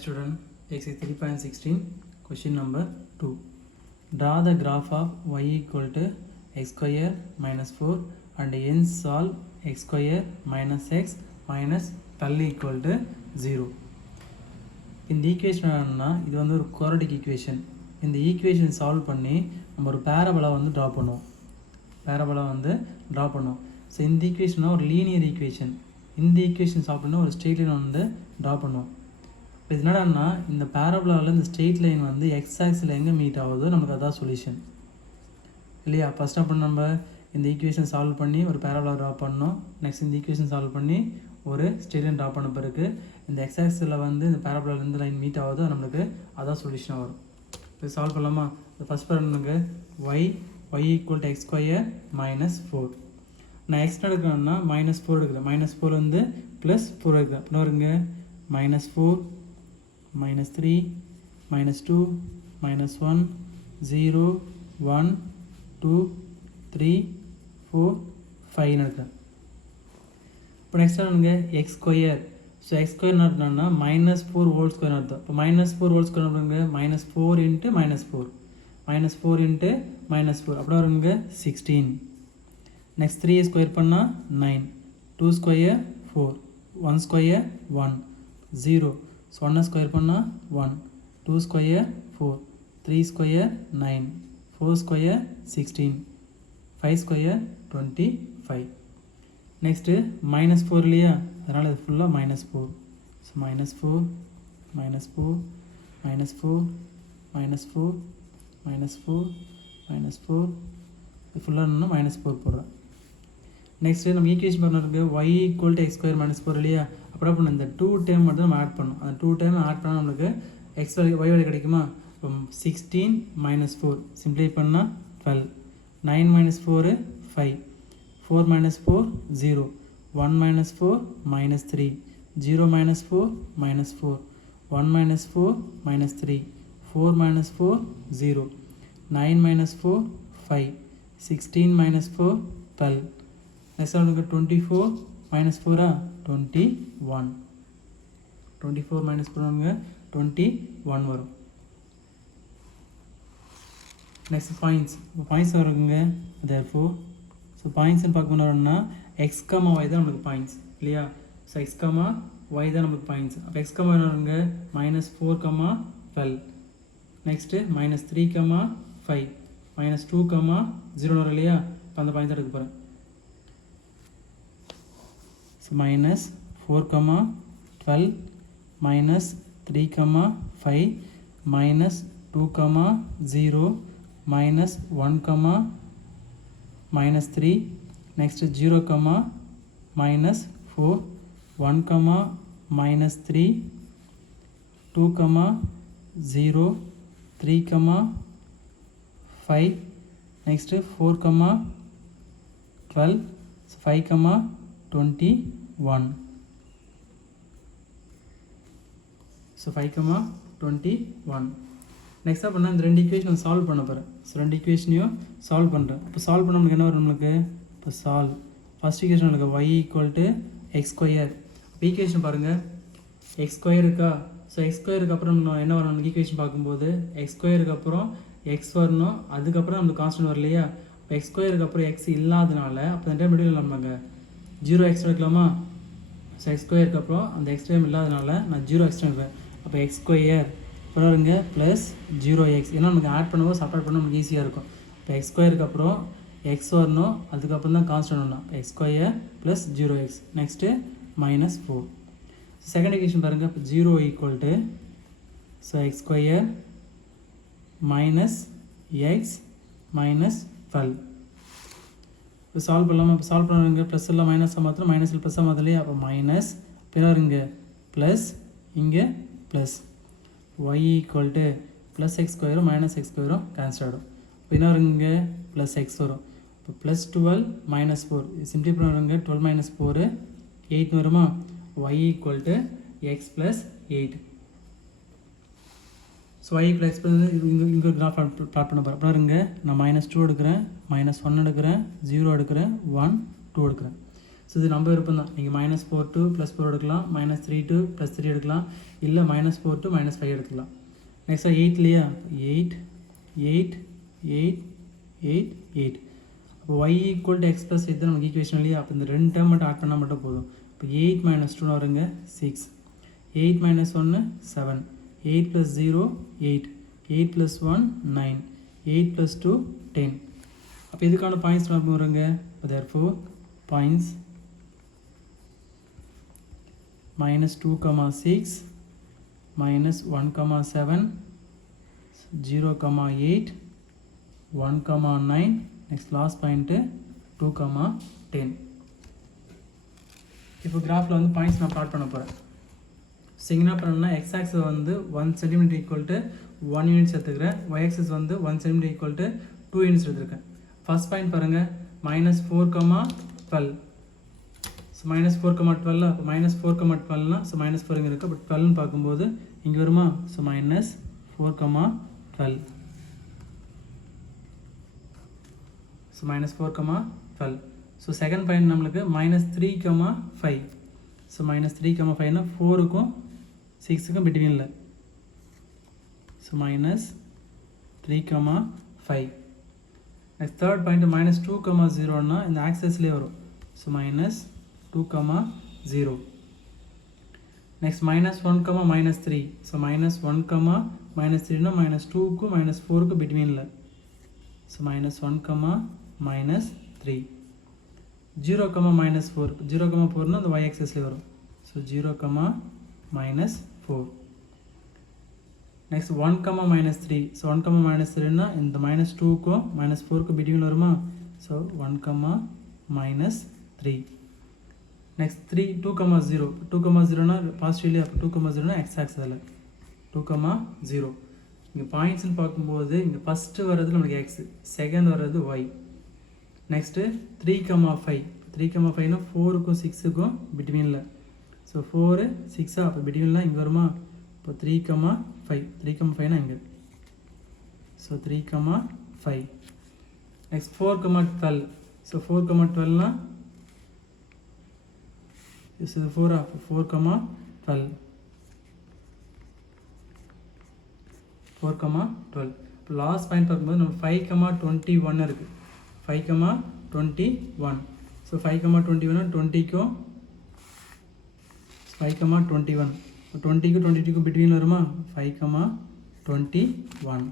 Student, exercise 3.16, question number 2. Draw the graph of y equal to x square minus 4 and hence solve x square minus x minus 12 equal to 0. இந்த equation என்னன்னா இது வந்து ஒரு quadratic equation. இந்த equation solve பண்ணி நம்ம ஒரு parabola வந்து ட்ரா பண்ணுவோம். ஸோ இந்த ஈக்குவேஷனாக ஒரு லீனியர் ஈக்குவேஷன். இந்த ஈக்குவேஷன் சால்வ் பண்ணி ஒரு ஸ்ட்ரெயிட் லைன் வந்து ட்ரா பண்ணுவோம். இப்போ இது என்னடான்னா இந்த பேரபோலாவில் இந்த ஸ்ட்ரெயிட் லைன் வந்து எக்ஸ் ஆக்சில் எங்கே மீட் ஆகுதோ நமக்கு அதான் சொல்யூஷன் இல்லையா. ஃபஸ்ட் அப்போ நம்ம இந்த ஈக்குவேஷன் சால்வ் பண்ணி ஒரு பேரபோலா ட்ரா பண்ணோம். நெக்ஸ்ட் இந்த ஈக்குவேஷன் சால்வ் பண்ணி ஒரு ஸ்ட்ரெயிட் லைன் ட்ரா பண்ண பிறகு இந்த எக்ஸ் ஆக்சில் வந்து இந்த பேரபோலாவில் இருந்து லைன் மீட் ஆகுதோ நம்மளுக்கு அதான் சொல்யூஷனாக வரும். இப்போ சால்வ் பண்ணலாமா? இந்த ஃபஸ்ட் பேரனுக்கு y equal to x square minus 4. நான் எக்ஸ் எடுக்கிறேன்னா -4 எடுக்கிறேன். -4 வந்து +4 எடுக்கிறேன். அப்படின்னா வருங்க -4 -3 -2 -1 0 1 2 3 4 5 எடுக்கிறேன். இப்போ நெக்ஸ்ட் என்னங்க X square. So x square என்னன்னா -4 ஹோல் ஸ்கொயர் அர்த்தம். இப்போ -4 ஹோல் ஸ்கொயர் அப்படிங்க -4 இன்ட்டு -4 -4 இன்ட்டு -4 அப்படி வருங்க 16. நெக்ஸ்ட் 3 ஸ்கொயர் பண்ணால் 9 2 ஸ்கொயர் 4 1 ஸ்கொயர் 1 0 ஸோ 1 ஸ்கொயர் பண்ணால் 1 2 square 4 3 square 9 4 square 16 5 square 25. Next -4 இல்லையா, அதனால் இது ஃபுல்லாக -4. ஸோ -4 -4 -4 -4 -4 இது ஃபுல்லாக இன்னும் -4 போடுறேன். நெக்ஸ்ட்டு நம்ம ஈக்குவேஷன் பண்ணுறது y equal to x square -4 இல்லையா. அப்புறம் பண்ண இந்த 2 டைம் மட்டும் நம்ம ஆட் பண்ணணும். அந்த 2 டைம் ஆட் பண்ணால் நம்மளுக்கு எக்ஸ் y வேல்யூ கிடைக்குமா? இப்போ 16 -4 சிம்ப்ளை பண்ணால் 12 9 -4 5 4 -4 0 1 -4 -3 0 -4 -4 1 -4 -3 4 -4 0 9 -4 5 16 -4 12. நெக்ஸ்ட் நமக்கு 24 -4 21 24 -4 21 வரும். நெக்ஸ்ட் பாயிண்ட்ஸ் வருங்க. தேர்ஃபோர் ஸோ பாயிண்ட்ஸ்னு பார்க்க போனோம்னா எக்ஸ் கமா ஒய் தான் நமக்கு பாயிண்ட்ஸ் இல்லையா. ஸோ எக்ஸ் கமா ஒய் தான் நமக்கு பாயிண்ட்ஸ். அப்போ எக்ஸ் கமா வருங்க -4 12. நெக்ஸ்ட்டு -3 5 -2 0 வரும் இல்லையா. இப்போ அந்த பாயிண்ட் தான் எடுக்க போகிறேன். So -4 12 -3 5 -2 0 -1 -3 next 0 -4 1 -3 2 0 3 5 next 4 12 5 21. ஸோ 5 21. நெக்ஸ்ட்டாக பண்ணால் இந்த 2 ஈக்குவேஷன் சால்வ் பண்ண போகிறேன். ஸோ 2 ஈக்குவேஷனையும் சால்வ் பண்ணுறேன். இப்போ சால்வ் பண்ண நம்மளுக்கு என்ன வரும்? நம்மளுக்கு இப்போ ஃபஸ்ட் ஈக்குவேஷன் நம்மளுக்கு y equal to x square. இப்போ ஈக்குவேஷன் பாருங்கள் எக்ஸ் ஸ்கொயர் இருக்கா. ஸோ எக்ஸ் ஸ்கொயருக்கு அப்புறம் நம்ம என்ன வரும்? நமக்கு ஈக்குவேஷன் பார்க்கும்போது எக்ஸ் ஸ்கொயருக்கு அப்புறம் எக்ஸ் வரணும். அதுக்கப்புறம் நமக்கு கான்ஸ்டன்ட் வரலையா. இப்போ எக்ஸ் ஸ்கொயருக்கு அப்புறம் எக்ஸ் இல்லாதனால அப்போ அந்த டைம் எப்படி நம்மங்க 0 எக்ஸ்ட்ரா எடுக்கலாமா. ஸோ எக்ஸ் ஸ்கொயருக்கு அப்புறம் அந்த எக்ஸ் டைம் இல்லாதனால நான் 0 எக்ஸ்ட்ரா எடுப்பேன். அப்போ எக்ஸ் ஸ்கொயர் அப்புறம் வருங்க +0x. ஏன்னா நமக்கு ஆட் பண்ணும்போது சப்ராக்ட் பண்ண நமக்கு ஈஸியாக இருக்கும். இப்போ எக்ஸ் ஸ்கொயருக்கு அப்புறம் எக்ஸ் வரணும். அதுக்கப்புறம் தான் கான்ஸ்டன்ட் வரணும். X square +0x. Next -4. Second equation பாருங்கள். இப்போ 0 equal to so x square -x -12. இப்போ சால்வ் பண்ணலாமா? இப்போ சால்வ் பண்ணுறங்க ப்ளஸ் எல்லாம் மைனஸாக மாத்திரம் மைனஸில் ப்ளஸ்ஸாக மாற்றலையே. அப்போ மைனஸ் பிறருங்க ப்ளஸ் இங்கே plus y equal to +x ஸ்கொயரும் -x ஸ்கொயரும் கேன்சல் ஆகிடும். இப்போ என்ன வருங்க +x வரும். இப்போ +12 -4 சிம்பிளி பண்ணுறங்க 12 -4 8 வருமா. y equal to x + 8. So y + x இங்கே கிராஃப் ப்ளாட் பண்ண போகிறேன். அப்புறம் இருங்க நான் -2 எடுக்கிறேன், -1 எடுக்கிறேன், 0 எடுக்கிறேன், 1 2 எடுக்கிறேன். ஸோ இது நம்ம விருப்பம் தான். நீங்கள் -4 to +4 எடுக்கலாம், -3 to +3 எடுக்கலாம், இல்லை -4 to -5 எடுக்கலாம். நெக்ஸ்ட் 8 இல்லையா, 8 8 8 8 8. அப்போ y equal to x plus 8 தான் நமக்கு ஈக்குவேஷன் இல்லையா. அப்போ இந்த 2 டேர்ம் மட்டும் ஆட் பண்ணால் மட்டும் போதும். இப்போ 8 - 2 வருங்க 6, 8 - 1 7, 8 + 0 8, 8 + 1 9, 8 + 2 10. அப்போ இதுக்கான பாயிண்ட்ஸ் நம்ம வருங்க. இப்போ therefore points -2,6, -1,7, 0,8, 1,9, next last point 2,10. இப்போ கிராஃபில் வந்து பாயிண்ட்ஸ் நான் ப்ளாட் பண்ண போகிறேன். ஸோ என்ன பண்ணணும்னா எக்ஸ் ஆக்சிஸ் வந்து 1 cm ஈக்குவல் டு 1 யூனிட்ஸ் எடுத்துக்கிறேன், ஒய் ஆக்சிஸ் வந்து 1 cm ஈக்குவல் டு 2 யூனிட்ஸ் எடுத்துருக்கேன். ஃபர்ஸ்ட் பாயிண்ட் பாருங்கள் -4,12. ஸோ -4,12 அப்போ -4,12னா ஸோ -4 இங்கே இருக்குது. பட் 12ன்னு பார்க்கும்போது இங்கே வருமா, so -4,12. So -4,12. So second point நம்மளுக்கு -3,5. ஸோ -3,5னா 4க்கும் 6க்கும் பிட்வீனில். ஸோ -3,5. நெக்ஸ்ட் தேர்ட் பாயிண்ட் -2,0னா இந்த ஆக்சஸ்லேயே வரும். ஸோ -2,0. நெக்ஸ்ட் -1,-3. ஸோ -1,-3னா -2க்கும் -4க்கும் பிட்வீனில். ஸோ -1,-3. 0,-4. 0,4னா அந்த y ஆக்சஸ்லேயே வரும். ஸோ 0,-4. நெக்ஸ்ட் 1,-3. ஸோ 1,-3னா இந்த -2க்கும் -4க்கும் பிட்வீனில் வருமா. ஸோ 1,-3. நெக்ஸ்ட் 2,0. 2,0னா பாசிட்டிவ்லி, அப்போ 2,0னா எக்ஸ் ஆக்சஸில் 2,0. இங்கே பாயிண்ட்ஸ்னு பார்க்கும்போது இங்கே ஃபஸ்ட்டு வர்றது நம்மளுக்கு எக்ஸ், செகண்ட் வர்றது ஒய். நெக்ஸ்ட்டு 3,5. 3,5னா 4க்கும் 6க்கும் பிட்வீனில். ஸோ 4 6 அப்போ பிட்வீன்லாம் இங்கே வருமா. இப்போ 3,5. 3,5னா இங்கே. ஸோ 3,5. நெக்ஸ்ட் 4,12. ஸோ 4,12னா இது 4 அப்போ 4,12. 4,12. இப்போ லாஸ்ட் பாயிண்ட் பார்க்கும்போது நம்ம 5,21 இருக்குது. 5,21. ஸோ 5,21னா 20க்கும் 5,21. 20க்கும் 22க்கும் பிட்வீன் வருமா. 5,21.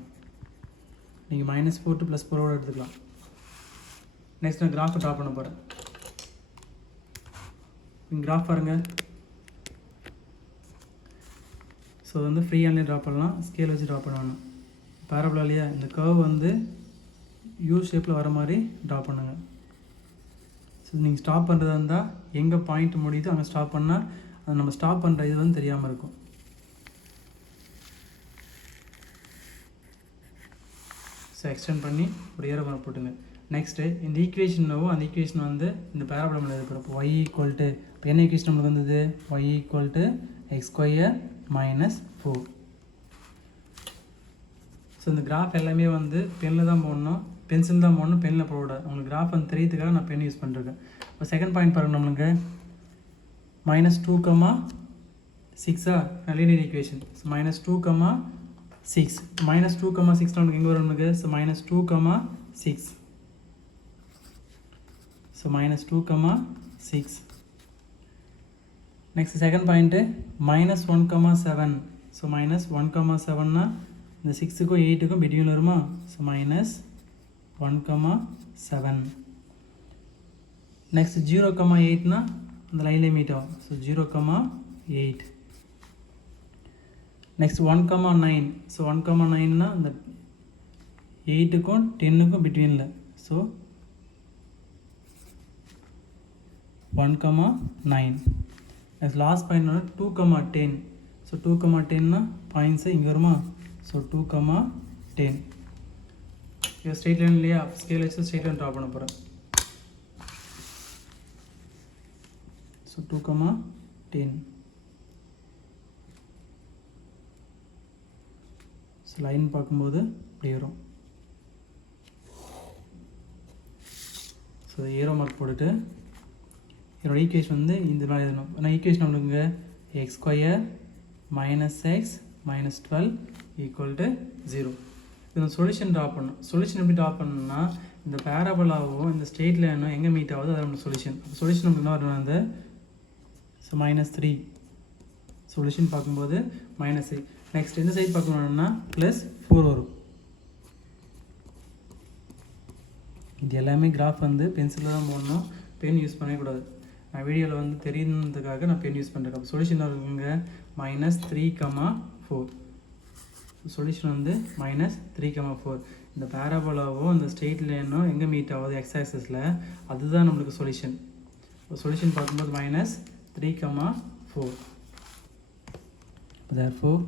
நீங்கள் -4 to +4 எடுத்துக்கலாம். நெக்ஸ்ட் நான் கிராஃபை ட்ரா பண்ண போகிறேன். நீங்கள் கிராஃப் பாருங்கள். ஸோ வந்து ஃப்ரீ ஹேண்ட்லேயே ட்ரா பண்ணலாம், ஸ்கேல் வச்சு ட்ரா பண்ண வேணும். பேரபோலாலையா இந்த கர்வ் வந்து யூ ஷேப்பில் வர மாதிரி ட்ரா பண்ணுங்கள். ஸோ நீங்கள் ஸ்டாப் பண்ணுறதா இருந்தால் எங்கே பாயிண்ட் முடியுதோ அங்கே ஸ்டாப் பண்ணால் அது நம்ம ஸ்டாப் பண்ணுற இது வந்து தெரியாமல் இருக்கும். ஸோ எக்ஸ்டெண்ட் பண்ணி ஒரு ஏரோ மார்க் போட்டுங்க. நெக்ஸ்ட்டு இந்த ஈக்குவேஷன் அந்த ஈக்குவேஷன் வந்து இந்த பேராபோலா இருக்கிற இப்போ y ஈக்குவல் டு இப்போ என்ன ஈக்குவேஷன் நம்மளுக்கு வந்தது, y equal to x² - 4. So இந்த கிராஃப் எல்லாமே வந்து பெனில் தான் போடணும், பென்சில் தான் போடணும், பெனில் போடக்கூடாது. உங்களுக்கு கிராஃப் வந்து தெரியறதுக்காக நான் பென் யூஸ் பண்ணிருக்கேன். இப்போ செகண்ட் பாயிண்ட் பாருங்கள் நம்மளுக்கு -2,6 லீனியர் ஈக்குவேஷன். ஸோ -2,6. -2,6 நமக்கு எங்கே வரும் நமக்கு. So -2,6. So -2,6. Next second point -1,7. So -1,7னா இந்த 6க்கும் 8க்கும் பிட்வீன் வருமா. ஸோ -1,7. நெக்ஸ்ட் 0,8னா அந்த லைன்லேயே மீட் ஆகும். ஸோ 0,8. நெக்ஸ்ட் 1,9. ஸோ 1,9னா இந்த 8க்கும் 10க்கும் பிட்வீனில். So 1,9. Next last point 2,10. So 2,10னா பாயிண்ட்ஸு இங்கே வருமா. ஸோ 2,10. இது ஸ்ட்ரெயிட் லைன் இல்லையா, ஸ்கேல் வச்சு ஸ்ட்ரெயிட் லைன் ட்ரா பண்ண போகிறேன். ஸோ 2,10. ஸோ லைன் பார்க்கும்போது இப்படி வரும். ஸோ ஏரோ மார்க் போட்டுட்டு என்னோட ஈக்குவேஷன் வந்து இந்த மாதிரி எழுதணும். நான் ஈக்குவேஷன் நம்மளுங்க x square minus x minus 12 equal to 0. இது சொல்யூஷன் ட்ரா பண்ணணும். சொல்யூஷன் எப்படி ட்ரா பண்ணணும்னா இந்த பேரபோலாவோ இந்த ஸ்ட்ரெயிட் லைனோ எங்கே மீட் ஆகுதோ அது நம்ம சொல்யூஷன். சொல்யூஷன் நமக்கு என்ன வரணும் அந்த -3 சொல்யூஷன் பார்க்கும்போது -3. நெக்ஸ்ட் இந்த சைட் பார்க்கணும்னா +4 வரும். இது எல்லாமே கிராஃப் வந்து பென்சிலில் தான் போடணும், பென் யூஸ் பண்ணக்கூடாது. நான் வீடியோவில் வந்து தெரியுறதுக்காக நான் பென் யூஸ் பண்ணுறேன். அப்போ சொல்யூஷன் இருக்குங்க -3,4. சொல்யூஷன் வந்து -3,4. இந்த பேராபோலாவோ இந்த ஸ்ட்ரெயிட் லைனோ எங்கே மீட் ஆகுது எக்ஸ் ஆக்சஸில் அதுதான் நம்மளுக்கு சொல்யூஷன். சொல்யூஷன் பார்க்கும்போது -3,4. therefore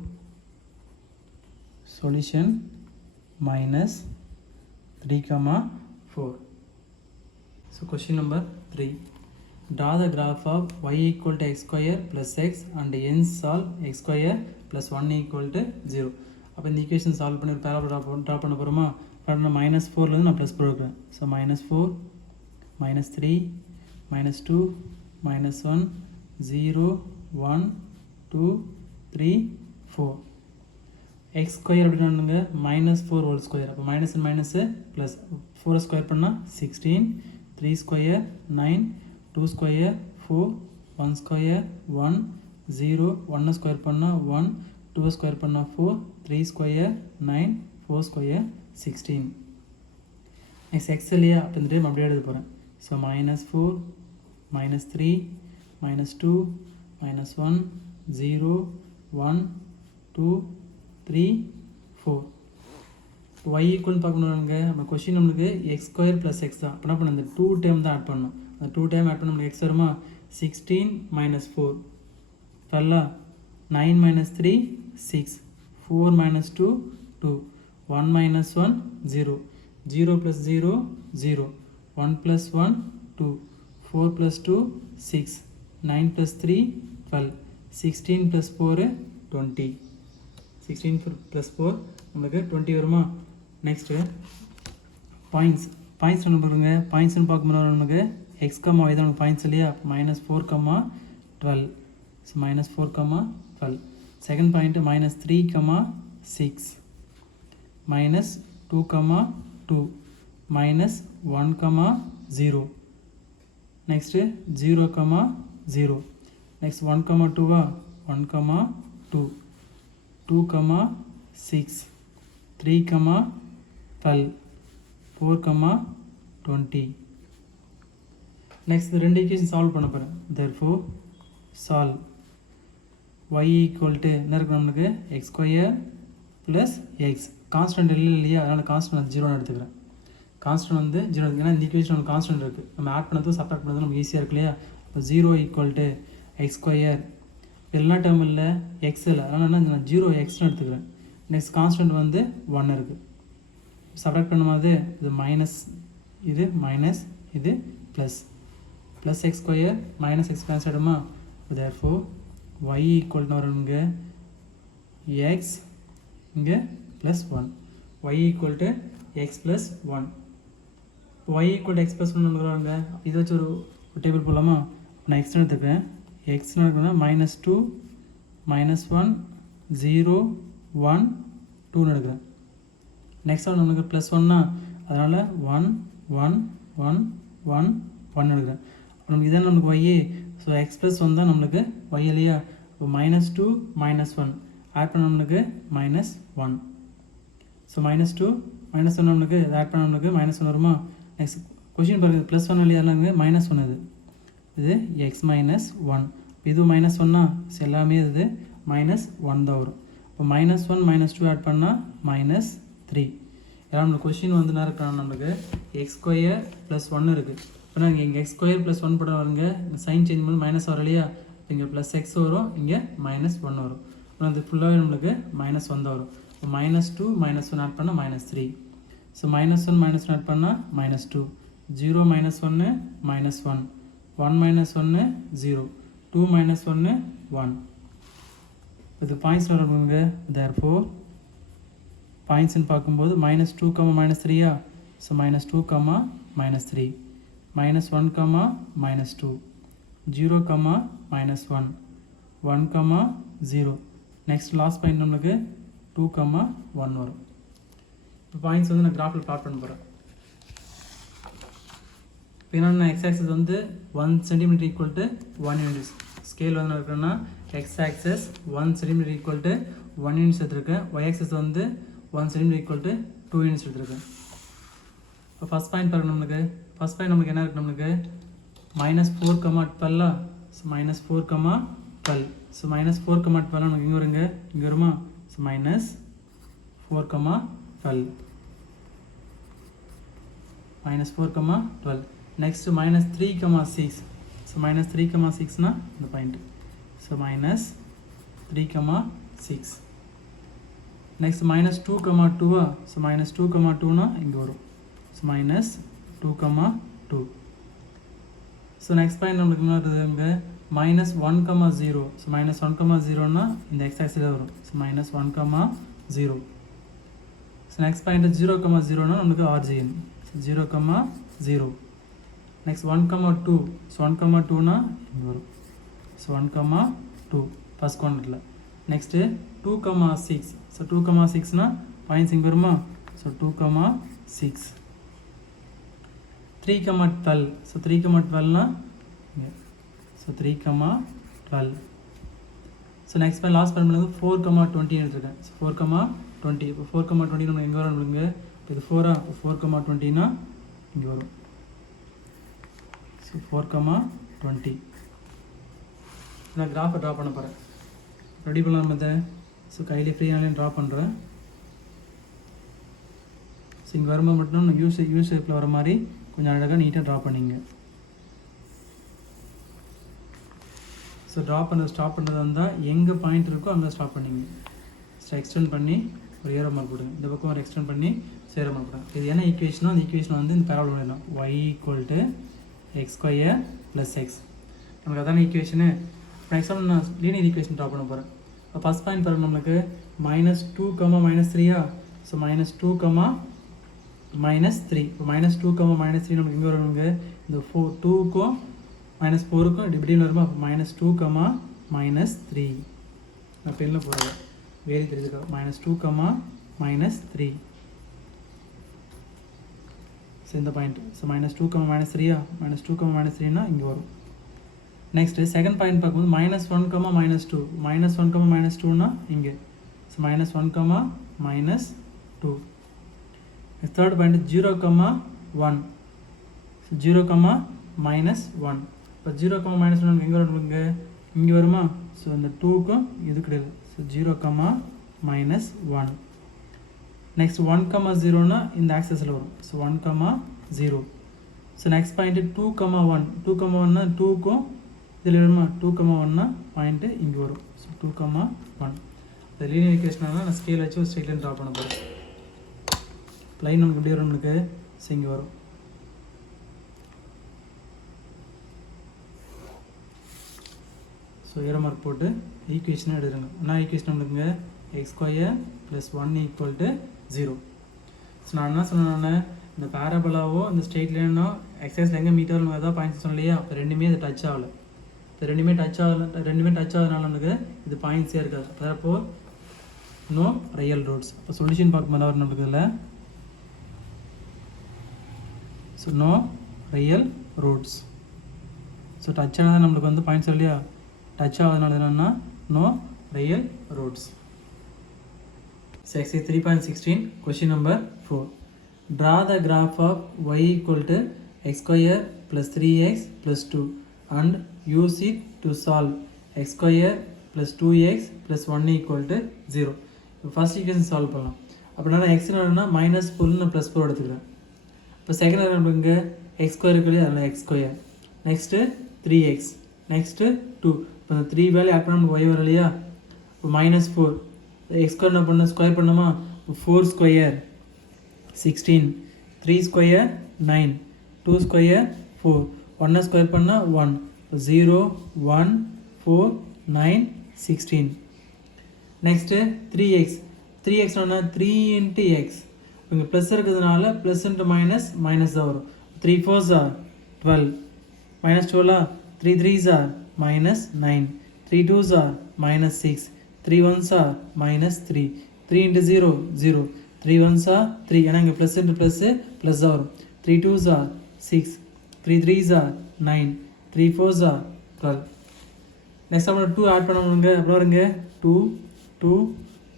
solution -3,4. So question number 3. Draw the graph of y equal to x square plus x and hence solve x square plus 1 equal to 0. அப்போ இந்த ஈக்குவேஷன் சால்வ் பண்ணி ஒரு parabola draw பண்ண போகிறோமா? -4லேருந்து நான் +4 இருக்கிறேன். ஸோ -4 -3 -2 -1 0 1 2 3 4. எக்ஸ் ஸ்கொயர் அப்படின்னாங்க -4 whole square. அப்போ மைனஸ் மைனஸு ப்ளஸ் 4 ஸ்கொயர் பண்ணால் 16 3 ஸ்கொயர் 9 2 ஸ்கொயர் 4 1 ஸ்கொயர் 1 0 1 ஸ்கொயர் பண்ணால் 1 2 ஸ்கொயர் பண்ணால் 4 3 ஸ்கொயர் 9 4 ஸ்கொயர் 16. நெக்ஸ்ட் எக்ஸ் இல்லையா? அப்போ இந்த டைம் அப்படியே எழுத போகிறேன். ஸோ -4 -3 -2 -1 0 1 2 3 4. y ஈக்குவல்னு பார்க்கணுங்க. நம்ம கொஷின் நம்மளுக்கு எக்ஸ் ஸ்கொயர் ப்ளஸ் எக்ஸ் தான். அப்போ என்ன பண்ண அந்த 2 டைம் தான் ஆட் பண்ணணும். அந்த 2 டைம் ஆட் பண்ண நம்மளுக்கு எக்ஸ் வருமா? 16 -4 12 9 -3 6 4 -2 2 1 -1 0 0 + 0 0 1 + 1 2 4 + 2 6 9 + 3 12 16 + 4 20. 16 + 4 நம்மளுக்கு 20 வருமா? நெக்ஸ்ட்டு பாயிண்ட்ஸ் ஒன்று பாருங்க. பாயிண்ட்ஸ்னு பார்க்கும்போது நமக்கு எக்ஸ் கம்மா இதான் நமக்கு பாயிண்ட்ஸ் இல்லையா? -4, 12. So -4, 12. Second point -3, 6 -2, 2 -1, 0. Next 0, 0. Next 1, 2 1, 2 2, 6 3, 12 4, 20. Next ரெண்டு ஈக்குவேஷன் சால்வ் பண்ண போகிறேன். therefore solve y equal to என்ன இருக்குது நம்மளுக்கு X square plus X. Constant இல்லையா? அதனால் கான்ஸ்டன்ட் 0 எடுத்துக்கிறேன். கான்ஸ்டன்ட் வந்து 0 ஏன்னா இந்த ஈக்குவேஷன் நமக்கு கான்ஸ்டன்ட் இருக்குது. நம்ம ஆட் பண்ணதும் சப்ராக்ட் பண்ணதும் நமக்கு ஈஸியாக இருக்கு இல்லையா? இப்போ 0 ஈக்குவல் டு எக்ஸ் ஸ்கொயர் எல்லா டேர்ம் இல்லை எக்ஸ் இல்லை, அதனால் என்ன நான் 0 எக்ஸ்னு எடுத்துக்கிறேன். நெக்ஸ்ட் கான்ஸ்டன்ட் வந்து 1 இருக்குது. சப்ராக்ட் பண்ணும்போது இது மைனஸ் இது மைனஸ் இது plus x square minus x cancel ஆகிடுமா? therefore y ஈக்குவல்னு வருங்க எக்ஸ் இங்கே +1. y equal to x +1. y equal to x +1 வருவாங்க. இதை வச்சு ஒரு டேபிள் போடலாமா? நான் எக்ஸ்னு எடுத்துக்கிறேன். எக்ஸ்னு இருக்குன்னா -2 -1 0 1 2ன்னு எடுக்கிறேன். நெக்ஸ்ட் ஒன்று நமக்கு +1னா அதனால் 1 1 1 1 1 எடுக்கிறேன். அப்போ நமக்கு இதான் நம்மளுக்கு y. ஸோ எக்ஸ் +1 தான் நம்மளுக்கு y இல்லையா? இப்போ -2 -1 ஆட் பண்ண நம்மளுக்கு -1. ஸோ -2 -1 நம்மளுக்கு ஆட் பண்ண நம்மளுக்கு -1 வருமா? நெக்ஸ்ட் கொஷின் பாருங்கள் +1 இல்லையா? -1 இது எக்ஸ் -1. இது -1னா எல்லாமே இது -1 தான் வரும். இப்போ -1 -2 ஆட் பண்ணால் -3. ஏன்னா நம்மளுக்கு கொஷின் வந்து என்ன இருக்கிறாங்க நம்மளுக்கு எக்ஸ் ஸ்கொயர் +1 இருக்குது. இப்போ நாங்கள் இங்கே எக்ஸ் ஸ்கொயர் +1 போட வருங்க. இந்த சைன் சேஞ்ச் பண்ணி மைனஸ் வரும் இல்லையா? இங்கே +x வரும், இங்கே -1 வரும். ஆனால் அது ஃபுல்லாகவே நம்மளுக்கு -1 தான் வரும். இப்போ -2 -1 ஆட் பண்ணால் -3. ஸோ -1 -1 ஆட் பண்ணால் -2 0 -1 -1 1 -1 0 2 -1 1. இது பாயிண்ட்ஸ் வருங்க. therefore பாயிண்ட்ஸ்ன்னு பார்க்கும்போது -2, -3. ஸோ -2, -3 -1, -2 0, -1, 1, 0. நெக்ஸ்ட் லாஸ்ட் பாயிண்ட் நம்மளுக்கு 2, 1 வரும். இப்போ பாயிண்ட்ஸ் வந்து நான் கிராஃபில் பிளாட் பண்ண போகிறேன். இப்போ என்னென்ன எக்ஸ் ஆக்சஸ் வந்து 1 cm equal to 1 units. Scale வந்து இருக்குன்னா X access 1 cm equal to 1 units எடுத்துருக்கேன். ஒய் ஆக்சஸ் வந்து 1 cm ஈக்குவல் டு 2 யூனிட்ஸ் எடுத்துருக்கேன். இப்போ ஃபஸ்ட் பாயிண்ட் பாருங்க நம்மளுக்கு. ஃபஸ்ட் பாயிண்ட் நமக்கு என்ன இருக்குது நம்மளுக்கு -4, -12. ஸோ -4, -12. ஸோ -4, -12 நமக்கு இங்கே வருங்க, இங்கே வருமா? ஸோ -4, -12. -4, -12. நெக்ஸ்ட்டு -3, 6. ஸோ -3, 6னா இந்த பாயிண்ட்டு. ஸோ -3, 6. நெக்ஸ்ட் -2, 2. ஸோ -2, 2னா இங்கே வரும். ஸோ -2, 2. ஸோ நெக்ஸ்ட் பாயிண்ட் நம்மளுக்கு என்ன இருக்குது இங்கே -1, 0. ஸோ -1, 0னா இந்த எக்ஸ் ஆக்சிஸில் வரும். ஸோ -1, 0. ஸோ நெக்ஸ்ட் பாயிண்ட் 0, 0னா நம்மளுக்கு ஆர்ஜிஎன். ஸோ 0, 0. நெக்ஸ்ட் 1, 2. ஸோ 1, 2னா இங்கே வரும். ஸோ 1, 2 ஃபஸ்ட் குவாட்ரண்ட்டில். நெக்ஸ்ட்டு 2, 6. ஸோ 2, 6னா பாயிண்ட்ஸ் இங்கே வருமா? ஸோ 2, 6. 3, 12. ஸோ 3, 12னா இங்கே. So 3, 12. So next point last point பண்ணுறது 4, 20 எடுத்துருக்கேன். ஸோ 4, 20. இப்போ 4, 20 நம்ம எங்கே வரும் நம்மளுக்கு? இது 4, 4, 20னா இங்கே வரும். ஸோ 4, 20. நான் கிராஃபை ட்ரா பண்ண போகிறேன். ரெடி பண்ணலாம் நம்ம. ஸோ கையிலே ஃப்ரீயானே ட்ரா பண்ணுறேன். ஸோ இங்கே வரும்போது மட்டும் நான் யூ ஷேப்பில் வர மாதிரி கொஞ்சம் அழகாக நீட்டாக ட்ரா பண்ணிங்க. ஸோ ட்ரா பண்ணுறது ஸ்டாப் பண்ணுறது வந்தால் எங்கே பாயிண்ட் இருக்கோ அங்கே ஸ்டாப் பண்ணிங்க. ஸோ எக்ஸ்டெண்ட் பண்ணி ஒரு ஏரோ மார்க் போடுங்க. இந்த பக்கம் ஒரு எக்ஸ்டெண்ட் பண்ணி சேரோ மார்க் போடுங்க. இது என்ன ஈக்குவேஷனோ அந்த ஈக்குவேஷன் வந்து இந்த பேரபோலா பண்ணிடலாம். y = x² + x. நமக்கு அதான ஈக்குவேஷனு. இப்போ எக்ஸாம்பிள் நான் லீனியர் ஈக்குவேஷன் ட்ரா பண்ண போகிறேன். இப்போ ஃபஸ்ட் பாயிண்ட் பாருங்க நம்மளுக்கு -2, -3. ஸோ -2, -3. இப்போ -2, -3 நமக்கு எங்கே வருவாங்க? இந்த 2க்கும் -4க்கும் இப்படி வருமா? -2, -3. நான் பெண்ணில் போடுறது வேறு தெரிஞ்சுக்கோ. -2, -3. ஸோ இந்த பாயிண்ட். ஸோ -2, -3. -2, -3னா இங்கே வரும். நெக்ஸ்ட்டு செகண்ட் பாயிண்ட் பார்க்கும்போது -1, -2. -1, -2னா இங்கே. ஸோ -1, -2. Third point 0, 1. ஸோ 0, -1. இப்போ 0, -1 எங்கே வருங்க? இங்கே வருமா? ஸோ இந்த 2க்கும் இது கிடையாது. ஸோ 0, -1. நெக்ஸ்ட் 1, 0னா இந்த ஆக்சஸில் வரும். ஸோ 1, 0. So next point 2, 1. 2, 1னா 2க்கும் இதில் வருமா? 2, 1னா பாயிண்ட்டு இங்கே வரும். ஸோ 2, 1. இந்த லீனியர் ஈக்குவேஷனாக நான் ஸ்கேல் வச்சு ஒரு ஸ்ட்ரெயிட் லைன் ட்ரா பண்ண போகிறேன். லைன் நமக்கு எப்படி வரும் நம்மளுக்கு? ஸோ இங்கே வரும். ஸோ ஏரோ மார்க் போட்டு ஈக்குவேஷனை எடுத்துருங்க. என்ன ஈக்குவேஷன் நம்மளுக்குங்க? x² + 1 = 0. ஸோ நான் என்ன சொன்னேன்? இந்த பேரபோலாவோ இந்த ஸ்ட்ரெயிட் லைனோ எக்ஸாக்ஸில் எங்கே மீட் ஆகணும் ஏதாவது பாயிண்ட்ஸ் சொன்னலையா? அப்போ ரெண்டுமே இது டச் ஆகலை. இப்போ ரெண்டுமே டச் ஆகாதனால நமக்கு இது பாயிண்ட்ஸே இருக்காது. அப்போ நோ ரியல் ரூட்ஸ். இப்போ சொல்யூஷன் பார்க்கும்போது வரும் நம்மளுக்கு இதில். So no real roots. So touch ஆனால் நம்மளுக்கு வந்து பாயிண்ட்ஸ் இல்லையா? டச் ஆகாதனால என்னென்னா no real roots. So exercise 3.16 question number 4. Draw the graph of y = x² + 3x + 2 and use it to solve x² + 2x + 1 = 0. இப்போ ஃபர்ஸ்ட் ஈக்குவேஷன் சால்வ் பண்ணலாம். அப்படின்னா x என்னன்னா -4 நான் +4 எடுத்துக்கிறேன். இப்போ செகண்ட் நம்ம இங்கே x² இருக்குது, அதில் x². Next 3x. நெக்ஸ்ட்டு 2. இப்போ இந்த 3 வேல்யூ ஆட் பண்ணால் நமக்கு y வரும் இல்லையா? இப்போ -4 x² என்ன பண்ண ஸ்கொயர் பண்ணோமா? 4² 16, 3² 9, 2² 4, 1 ஸ்கொயர் பண்ணால் 1. 0, 1, 4, 9, 16. Next 3x. 3x என்ன? 3 × x. இங்கே ப்ளஸ் இருக்கிறதுனால ப்ளஸ் இன்ட்டு மைனஸ் தான் வரும். 3 4s 12. -12 3 3s are minus 9, 3 2s are minus 6, 3 1s are minus 3, 3 into 0 0, 3 1s are 3 ஏன்னா இங்கே ப்ளஸ் இன்ட்டு ப்ளஸ் தான் வரும், 3 2s are 6, 3 3s are 9, 3 4s are 12. Next நம்ம 2 ஆட் பண்ணணுங்க, அப்புறம் வருங்க 2 2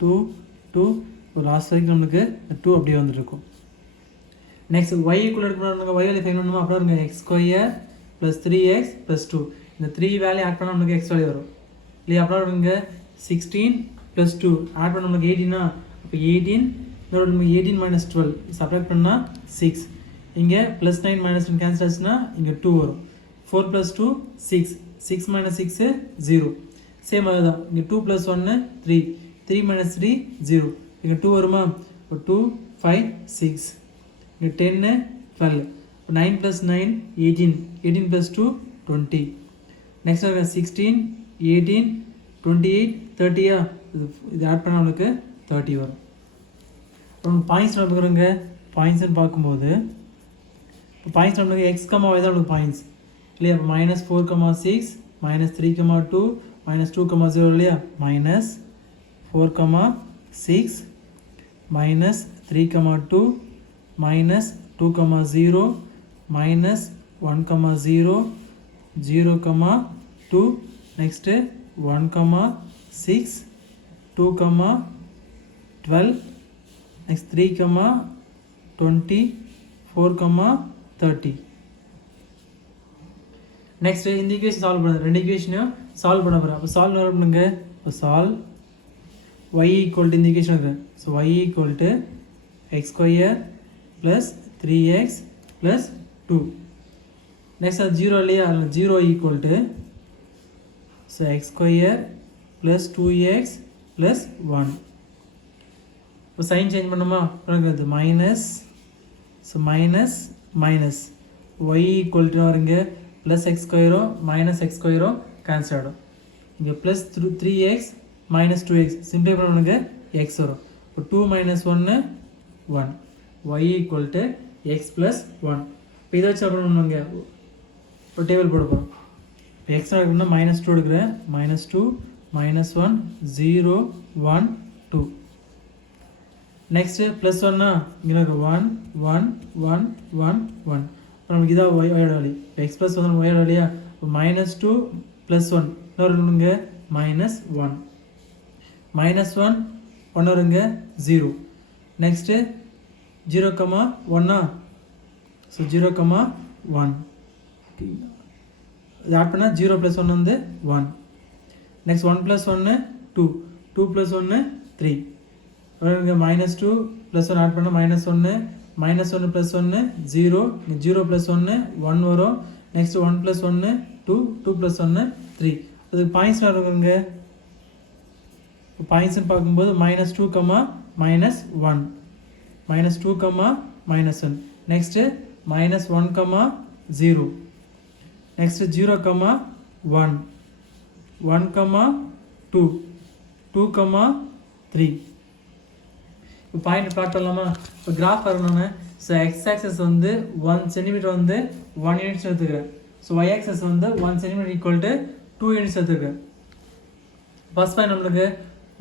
2 2 ஒரு லாஸ்ட் வரைக்கும் நம்மளுக்கு 2 அப்படியே வந்துருக்கும். நெக்ஸ்ட் y ஈக்குவல் எடுக்கணும், y வேல்யூ ஃபைண்ட் பண்ணணுமா, அப்புறம் வருங்க X square plus 3x plus 2, இந்த 3 வேல்யூ ஆட் பண்ணால் நமக்கு எக்ஸ் வேல்யூ வரும் இல்லையா. அப்புறம் வருங்க 16 ப்ளஸ் 2 ஆட் பண்ண நமக்கு 18, அப்போ 18 இதோட நமக்கு 18 மைனஸ் 12 சப்ராக்ட் பண்ணால் 6, இங்கே ப்ளஸ் 9 மைனஸ் 10 கேன்சல் ஆச்சுன்னா இங்கே 2 வரும், 4 ப்ளஸ் 2 6, 6 மைனஸ் 6 0, சேம் அதுதான் இங்கே 2 ப்ளஸ் 1 3, 3 மைனஸ் 3 0, இங்கே 2 வருமா, இப்போ 2 5 6, இங்கே 10 12, இப்போ 9 ப்ளஸ் 9 18, 18 ப்ளஸ் 2 20, நெக்ஸ்ட் 16 18 28 30யா, இது ஆட் பண்ணால் நம்மளுக்கு 30 வரும். அப்புறம் பாயிண்ட்ஸ் நம்ம பார்க்குறோங்க, பாயிண்ட்ஸ்னு பார்க்கும்போது இப்போ பாயிண்ட்ஸ் நம்மளுக்கு எக்ஸ் கமா ஒய் தான் நம்மளுக்கு பாயிண்ட்ஸ் இல்லையா. அப்போ மைனஸ் 4,6 மைனஸ் 3,2 மைனஸ் 2,0 இல்லையா, minus 4,6 minus 3,2 minus 2,0 minus 1,0 0,2 next 1,6 2,12 next 3,20 4,30. next இந்த ஈக்குவேஷன் சால்வ் பண்ணுங்க, ரெண்டு ஈக்குவேஷனையும் சால்வ் பண்ண போகிறேன். அப்போ சால்வ் பண்ணுங்க, இப்போ சால்வ் y ஈக்குவல் டு இந்த ஈக்குவேஷன் இருக்குது, so y equal to x square plus 3x plus 2, next அது 0 இல்லையா, அதில் 0 equal to so x square plus 2x plus 1. இப்போ சைன் சேஞ்ச் பண்ணுமா, அது minus, so minus minus y equal to வருங்க plus x ஸ்கொயரோ மைனஸ் எக்ஸ் ஸ்கொயரோ cancel ஆகிடும். இங்கே ப்ளஸ் 3x மைனஸ் 2x சிம்பிளை பண்ணுங்க எக்ஸ் வரும். இப்போ 2 minus 1 1, y equal to x plus 1. இப்போ இதை வச்சு அப்புறம் பண்ணுவாங்க, இப்போ டேபிள் போட போகிறோம். இப்போ எக்ஸ் எடுக்கணும்னா மைனஸ் 2 எடுக்கிறேன், மைனஸ் 2 மைனஸ் 1 0 1 2. நெக்ஸ்ட்டு ப்ளஸ் 1னா இங்கே 1 1 1 1 1. இப்போ நமக்கு இதாக ஒயோட வழி, இப்போ எக்ஸ் ப்ளஸ் 1 நம்ம ஒயோட வழியா. இப்போ மைனஸ் 2 ப்ளஸ் 1 இன்னொரு வருங்க மைனஸ் 1, மைனஸ் 1 ஒன்று வருங்க 0. நெக்ஸ்ட்டு 0,1, ஸோ 0,1 இது ஆட் பண்ணால் 0 ப்ளஸ் 1 வந்து 1. Next 1 plus 1 2, 2 plus 1 3. இங்கே மைனஸ் 2 ப்ளஸ் 1 ஆட் பண்ணால் மைனஸ் 1, மைனஸ் 1 ப்ளஸ் 1 0, 0 ப்ளஸ் 1 1 வரும். Next 1 plus 1 2, 2 plus 1 3. அதுக்கு பாயிண்ட்ஸ் வருங்க, பாயிண்ட்ஸ்னு பார்க்கும்போது minus 2, minus 1, minus 2, minus 1. Next minus 1, 0. Next 0, 1, 1, 2, 2, 3. இப்போ பாயிண்ட் பிளாட் பண்ணலாமா, இப்போ கிராஃப் வரணும்னு ஸோ எக்ஸ் ஆக்சஸ் வந்து 1 சென்டிமீட்டர் வந்து 1 யூனிட்ஸ் எடுத்துக்கிறேன். ஸோ ஒய் ஆக்சஸ் வந்து 1 சென்டிமீட்டர் ஈக்குவல் டு 2 யூனிட்ஸ் எடுத்துக்கிறேன். ஃபர்ஸ்ட் பாயிண்ட் நம்மளுக்கு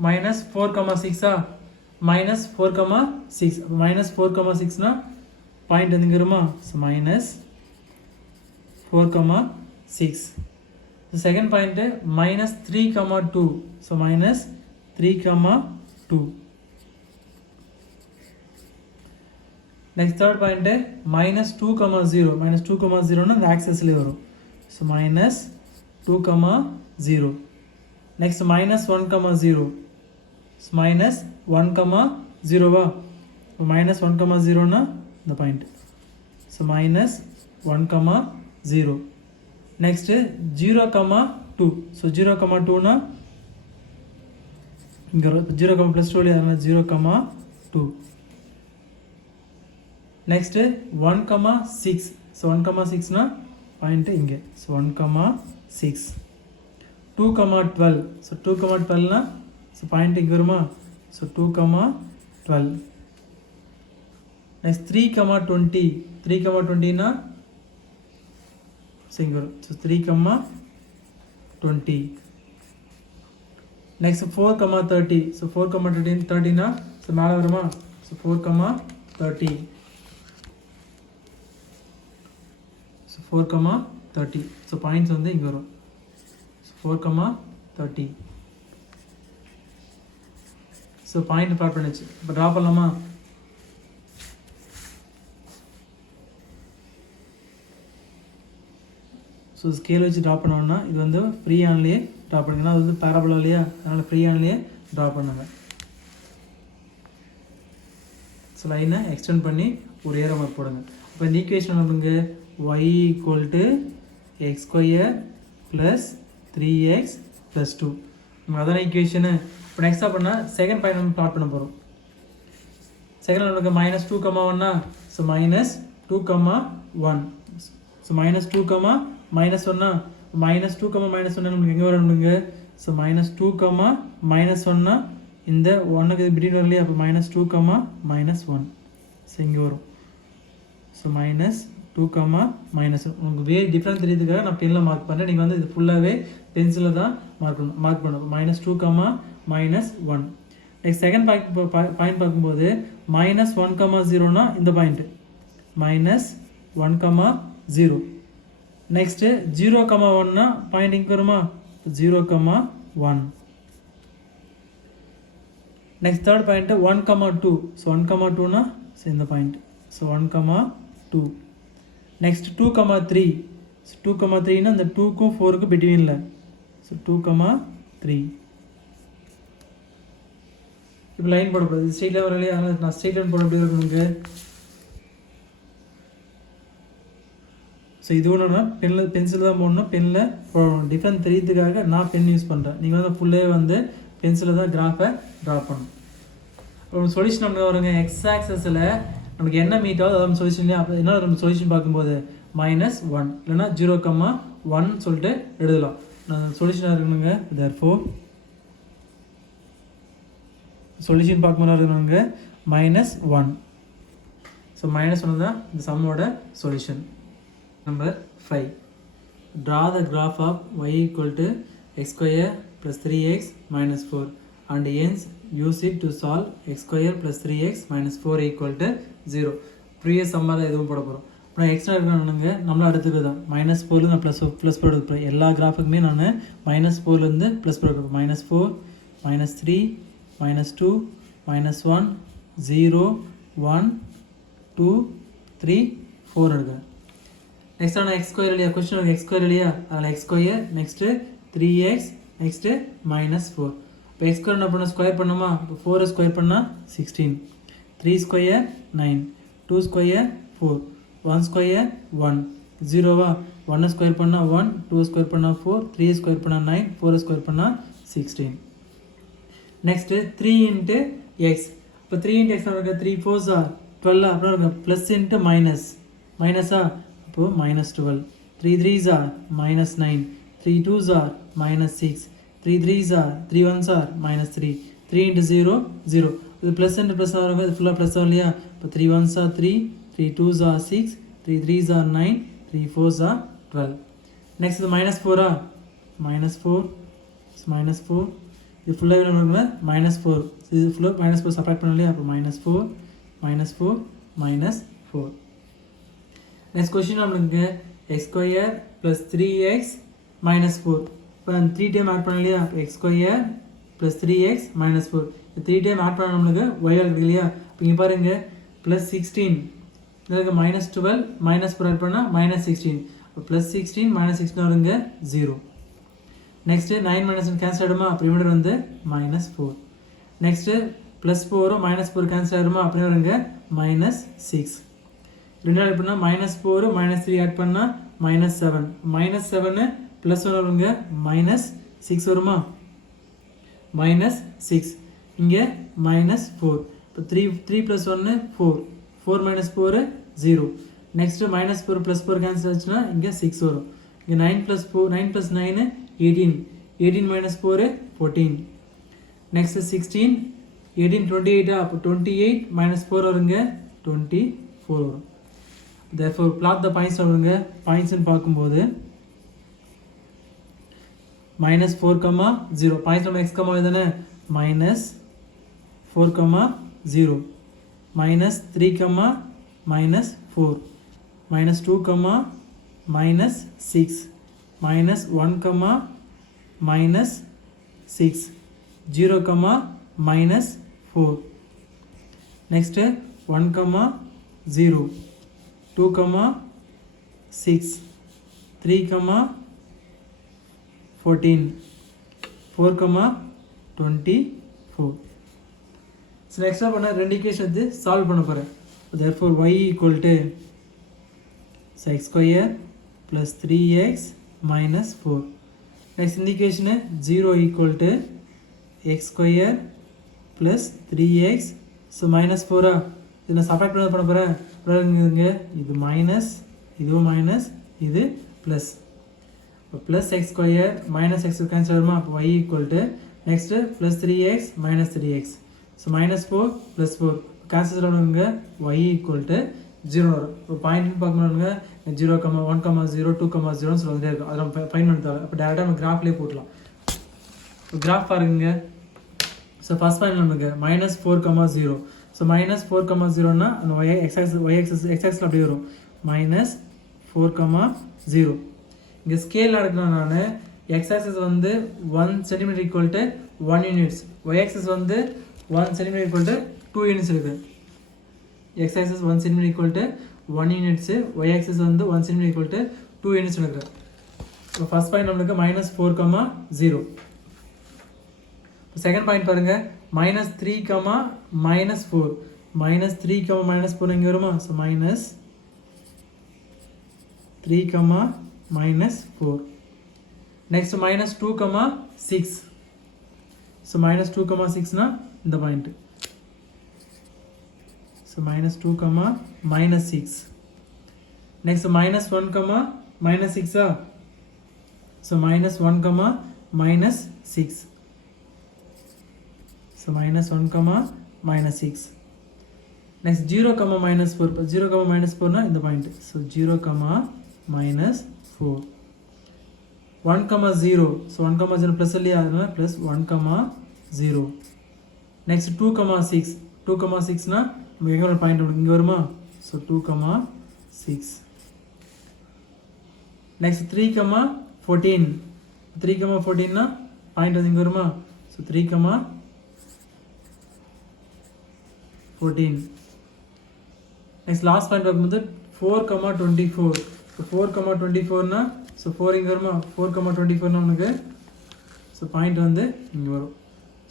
மைனஸ் 4,6 மைனஸ் 4,6, மைனஸ் 4,6னா பாயிண்ட் எதுங்கிறோமா, so minus 4,6. Second point minus 3,2, so minus 3,2. Next third point minus 2,0, minus 2,0னா இந்த ஆக்சஸ்லேயே வரும், so minus 2,0. Next minus 1,0, so minus 1,0வா, இப்போ மைனஸ் 1,0னா இந்த point, so minus 1,0. Next 0,2, so 0,2னா இங்கே 0, ப்ளஸ் 2 அதனால் 0,2. நெக்ஸ்ட்டு 1,6, ஸோ 1,6னா பாயிண்ட்டு இங்கே, ஸோ 1,6. 2,12, ஸோ 2,12னா ஸோ பாயிண்ட் இங்கே வருமா, ஸோ 2,12. நெக்ஸ்ட் 3,20, 3,20னா இங்கே வரும். ஸோ 3,20. நெக்ஸ்ட் 4,30. ஸோ 4,30னா ஸோ மேலே வருமா? ஸோ 4,30. ஸோ 4,30. ஸோ பாயிண்ட்ஸ் வந்து இங்கே வரும். ஸோ 4,30. ஸோ பாயிண்ட் ப்ளாட் பண்ணிச்சு. இப்போ ட்ரா பண்ணலாமா? ஸோ ஸ்கேல் வச்சு ட்ரா பண்ணோன்னா இது வந்து ஃப்ரீ ஹேண்ட்லேயே ட்ரா பண்ணுங்கன்னா அது வந்து பேராபோலா இல்லையா, அதனால் ஃப்ரீ ஹேண்ட்லேயே ட்ரா பண்ணுங்க. ஸோ லைனை எக்ஸ்டெண்ட் பண்ணி ஒரு ஏரோ மார்க் போடுங்க. இப்போ இந்த ஈக்குவேஷன் வந்துங்க y = x² + 3x + 2. நம்ம அதான ஈக்குவேஷனு. இப்போ நெக்ஸ்ட்டாக பண்ணால் செகண்ட் பாயிண்ட் நம்ம ப்ளாட் பண்ண போகிறோம். செகண்ட் நம்மளுக்கு -2,1னா ஸோ -2,1. ஸோ -2, -1னா -2, நம்மளுக்கு எங்கே வரணுங்க? ஸோ -2, -1னா இந்த 1க்கு பிட்வீன் வரலையே, அப்போ -2, -1. ஸோ இங்கே வரும். ஸோ -2, -1. உங்களுக்கு வேறு டிஃப்ரெண்ட் தெரியுதுக்காக நான் பெனில் மார்க் பண்ணுறேன். நீங்கள் வந்து இது ஃபுல்லாகவே பென்சிலில் தான் மார்க் பண்ணணும். -2, -1. நெக்ஸ்ட் செகண்ட் பாயிண்ட் பார்க்கும்போது -1,0னா இந்த பாயிண்ட்டு -1,0. நெக்ஸ்ட்டு 0,1னா பாயிண்ட் இங்கே வருமா? 0,1. Next third point 1,2. ஸோ 1,2னா ஸோ இந்த பாயிண்ட். ஸோ 1,2. நெக்ஸ்ட் 2,3. ஸோ 2,3னா இந்த 2க்கும் 4க்கும் பிட்வீனில். ஸோ 2,3. இப்போ லைன் போடக்கூடாது, இது ஸ்ட்ரெயிட்டாக வரலையே, அதனால் நான் ஸ்ட்ரெயிட் லைன் போட எப்படி இருக்கணுங்க? ஸோ இது ஒன்றுனா பென்சில் தான் போடணும், பெனில் போடணும். டிஃப்ரெண்ட் தெரியறதுக்காக நான் பென் யூஸ் பண்ணுறேன். நீங்கள் வந்து ஃபுல்லாகவே வந்து பென்சிலில் தான் கிராஃபை ட்ரா பண்ணணும். அப்புறம் சொல்யூஷன் நமக்கு வருங்க. எக்ஸ் ஆக்சஸில் நமக்கு என்ன மீட் ஆகுது அதான் சொல்யூஷன் இல்லையா? அப்போ என்ன நம்ம சொல்யூஷன் பார்க்கும்போது -1 இல்லைனா 0,1 சொல்லிட்டு எழுதலாம். நான் சொல்யூஷனாக இருக்கணுங்க. தேர்ஃபோர் சொல்யூஷன் பார்க்கும்போது இருக்கணுங்க -1. ஸோ -1 தான் இந்த சம்மோட solution. Number 5. Draw the graph of y = x² + 3x - 4 and hence use it to solve x² + 3x - 4 = 0. Previous சம்மால் எதுவும் போட போகிறோம். இப்போ நான் எக்ஸ்ட்ரா இருக்கணுங்க, நம்மளும் அடுத்தது தான் -4 நான் ப்ளஸ் போட எடுப்பேன். எல்லா கிராஃபுக்குமே நான் -4லேருந்து ப்ளஸ் போட எடுப்பேன். -4 -3 -2 -1 0 1 2 3 4 எடுக்கிறேன். நெக்ஸ்ட் ஆனால் x² இல்லையா, கொஸ்டின் x² இல்லையா, அதில் x², நெக்ஸ்ட்டு 3x, நெக்ஸ்ட்டு -4. இப்போ x² என்ன பண்ண ஸ்கொயர் பண்ணுமா? இப்போ 4 ஸ்கொயர் பண்ணால் 16, 3 ஸ்கொயர் 9, 2 ஸ்கொயர் 4, 1 ஸ்கொயர் 1, 0வா, 1 ஸ்கொயர் பண்ணால் 1, 2 ஸ்கொயர் பண்ணால் 4, 3 ஸ்கொயர் பண்ணால் 9, 4 ஸ்கொயர் பண்ணால் 16. Next 3 × x. இப்போ 3 × x இருக்க 3 4s are 12. அப்புறம் இருக்க ப்ளஸ் இன்ட்டு மைனஸா, அப்போது -12. 3 3s are -9, 3 2s are -6, 3 3s are 3 1s are -3, 3 × 0 0. இது ப்ளஸ் இன்ட்டு ப்ளஸ் ஆகும், இது ஃபுல்லாக ப்ளஸ் ஆகும் இல்லையா? இப்போ 3 1s are 3, 3 2s are 6, 3 3s are 9, 3 4s are 12. Next இது -4 -4 -4. இது ஃபுல்லாக எவ்வளோ இருக்குங்க? -4. இது ஃபுல்லாக -4 சப்ராக்ட் பண்ண இல்லையா? அப்போ -4 -4 -4. நெக்ஸ்ட் கொஸ்டின் நம்மளுக்கு x² + 3x - 4. இப்போ 3 டைம் ஆட் பண்ண இல்லையா? x² + 3x - 4. 3 டைம் ஆட் பண்ண நம்மளுக்கு y இருக்குது இல்லையா? இப்போ இங்கே பாருங்கள் +16 இதில் -12 -4 ஆட் பண்ணால் -16. இப்போ +16 -16 வருங்க 0. நெக்ஸ்ட்டு 9 - கேன்சல் ஆகிடுமா? அப்போ ரிமைண்டர் வந்து -4. நெக்ஸ்ட்டு +4 -4 கேன்சல் ஆகிடுமா? அப்படி வருங்க -6. ரெண்டாவது எப்படின்னா -4 -3 ஆட் பண்ணால் -7. -7 +1 வருங்க -6 வருமா? -6. இங்கே -4. இப்போ 3 + 1 4, 4 - 4 0. நெக்ஸ்ட்டு -4 +4 கேன்சல் ஆச்சுன்னா இங்கே 6 வரும். இங்கே 9 + 9 18, 18 - 4 14. நெக்ஸ்ட்டு 16, 18 28. அப்போ 28 - 4 வருங்க 24 வரும். Therefore plot the points வருங்க. பாயிண்ட்ஸ்னு பார்க்கும்போது minus 4 comma 0 பாயிண்ட் நம்ம x comma தானே minus 4 comma 0 minus 3 comma minus 4 minus 2 comma minus 6 minus 1 comma minus 6 0 comma minus 4 next 1 comma 0 2 comma 6 3 comma 14 4 comma 24 so next up பண்ண ரெண்டு equation வந்து solve பண்ண போறேன் therefore y equal to x square plus 3x minus 4 next இந்த equation 0 equal to x square plus 3x so minus 4 இதை subtract பண்ண போறேன் பாருங்க இது மைனஸ் இது மைனஸ் இது plus plus x square minus x cancel ஆகுமா அப்ப y equal to next plus 3x minus 3x so minus 4 plus 4 cancel ஆகுங்க y equal to 0 வரும் ஒரு பாயிண்ட் பார்க்கணும்ங்க 0, 1, 0, 2, 0 ன்னு சொல்லிட்டே இருக்கும் அத நம்ம ஃபைண்ட் பண்ண தேவை அப்ப டைரக்டா நம்ம கிராஃப்லயே போடலாம் கிராஃப் பாருங்க so first பாயிண்ட் நமக்கு -4, 0 so -4, 0 னா அந்த y axis அப்படியே வரும் -4, 0 இங்க ஸ்கேல் எடுக்கணும் நானு x axis வந்து 1 cm equal to 1 units y axis வந்து 1 cm equal to 2 units இருக்கு x axis 1 cm equal to 1 units y axis வந்து 1 cm equal to 2 units இருக்கு so first point நமக்கு -4, 0 second point பாருங்க -3, -4 -3, -4 இங்க வருமா so -3, -4 next -2, 6 so -2, 6 னா இந்த point so -2, -6 next -1, -6 so -1, -6 so -1, -6 next 0, -4 0, -4 னா இந்த பாயிண்ட் so 0, -4 1, 0 so 1, 0 plus இல்லையா அதனால plus 1, 0 next 2, 6 2, 6 னா நம்ம எங்க ஒரு பாயிண்ட் இங்க வருமா so 2, 6 next 3, 14 3, 14 னா பாயிண்ட் வந்து இங்க வருமா so 3, 14 next last point பார்க்கும்போது 4, 24 so 4, 24 னா so 4 இங்க வருமா 4, 24 னா நமக்கு so பாயிண்ட் வந்து இங்க வரும்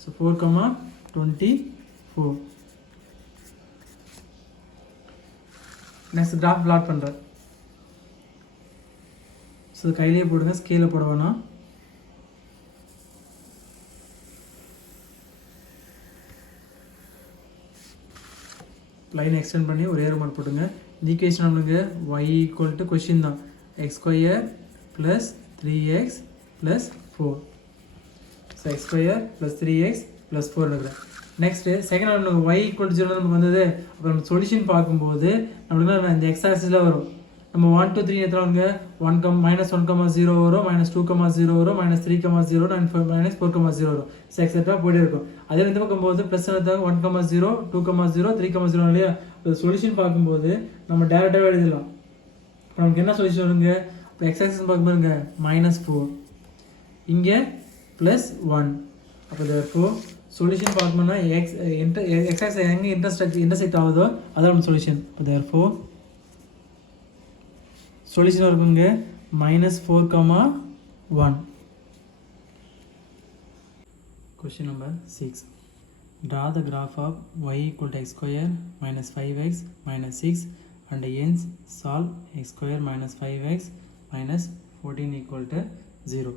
so 4, 24 next graph plot பண்றேன் so கையிலே போடுங்க ஸ்கேல்ல போட வேணாம் லைன் எக்ஸ்டெண்ட் பண்ணி ஒரே ஒரு மார்க் போடுங்க இந்த ஈக்குவேஷன் நமக்கு y equal to क्वेश्चन தான் x square plus 3x plus 4 so x square plus 3x plus 4 எடுக்கிறேன் நெக்ஸ்ட் செகண்ட் நமக்கு y equal to 0 நமக்கு வந்தது அப்ப நம்ம சொல்யூஷன் பாக்கும்போது நமக்கு இந்த x ஆக்சிஸ்ல வரும் நம்ம 1 2 3 எத்தனை 1, -1, 0 வரும் -2, 0 வரும் -3, 0 and -4, 0 வரும் so எக்ஸெட்ரா போயிட்டே இருக்கும் அதே இந்த பக்கம் போகுது பிளஸ் என்னது 1, 0 2, 0 3, 0 இல்லையா சொல்யூஷன் பாக்கும்போது நம்ம டைரக்டா எழுதலாம் நமக்கு என்ன சொல்யூஷன் வருங்க இப்போ x ஆக்சிஸ் பாக்கும்போது -4 இங்க +1 அப்ப therefore சொல்யூஷன் பார்க்கணும்னா x ஆக்சிஸ் எங்க இன்டர்செக்ட் ஆகுதோ அதான் நம்ம சொல்யூஷன் அப்ப therefore சொல்யூஷன் இருக்குங்க -4, 1 question number 6 draw the graph of y equal to x square minus 5x minus 6 and hence solve x square minus 5x minus 14 equal to 0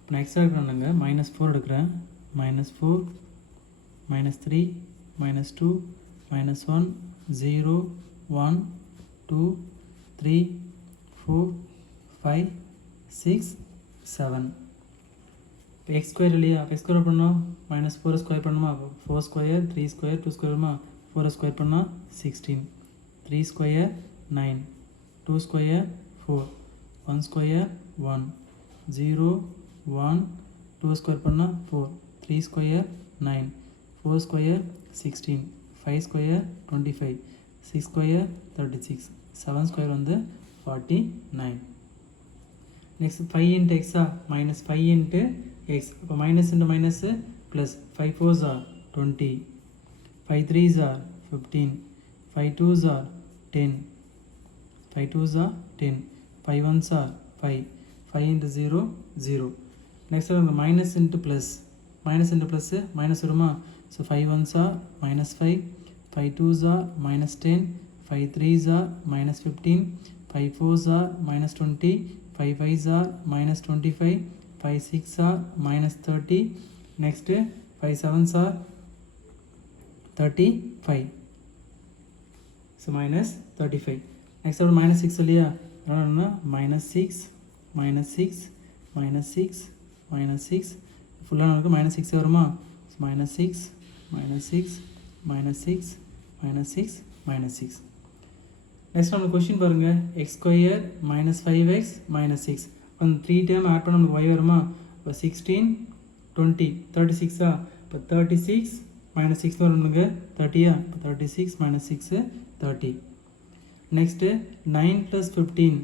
இப்போ next எடுக்கறாங்க -4 எடுக்கறேன் -4 -3 -2 -1 0 1 2 3 4 5 6 7 இப்போ x square இல்லையா x square பண்ணோம் -4 square பண்ணுமா 4 square 3 square 2 ஸ்கொயர்மா 4 square பண்ணா 16 3 square 9 2 square 4 1 square 1 0 1, 2 square பண்ணால் 4, 3 square 9, 4 square 16, 5 square 25, 6 square 36, 7 square வந்து 49. Next 5 into எக்ஸா minus 5 into X. இப்போ minus into minus plus 5 4s are 20, 5 3s are 15, 5 2s are 10, 5 2s are 10, 5 1s are 5, 5 into 0 0. Next one minus into plus, minus into plus minus வருமா. So 5 1s are minus 5, 5 2s are minus 10, 5 3s are minus 15, 5 4s are minus 20, 5 5s are minus 25, 5 6 are minus 30. Next 5 7s are 35. So minus 35. Next one minus 6 இல்லையா, minus 6, minus 6, minus 6, minus 6. ஃபுல்லாக நமக்கு minus 6 வருமா. So minus 6, minus 6, minus 6, minus 6, minus 6. Next நம்ம question பாருங்கள், X square minus 5x minus 6. இப்போ 3 time add பண்ண நமக்கு y வருமா. இப்போ 16 20 36. இப்போ 36 மைனஸ் 6 வரும் நமக்கு 30. இப்போ 36 மைனஸ் 6 30. நெக்ஸ்ட்டு 9 + 15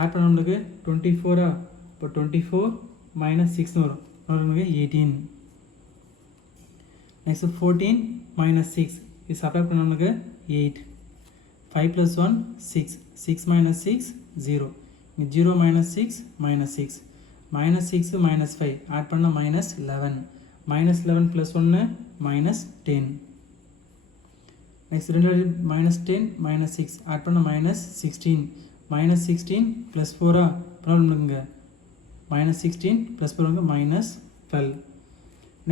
ஆட் பண்ண நம்மளுக்கு 24. இப்போ 24 மைனஸ் 6 வரும் நமக்கு 18. நெக்ஸ்ட்டு 14 மைனஸ் 6 இது சப்ராக்ட் பண்ண நமக்கு 8. 5 + 1 6, 6 minus 6 0, 0 minus 6 minus 6, minus 6 minus 5 add பண்ண minus 11, minus 11 plus 1 minus 10. Next ரெண்டு minus 10 minus 6 ஆட் பண்ண minus 16, minus 16 plus 4 ப்ராப்ளம் இருக்குங்க. minus 16 plus 4 minus 12.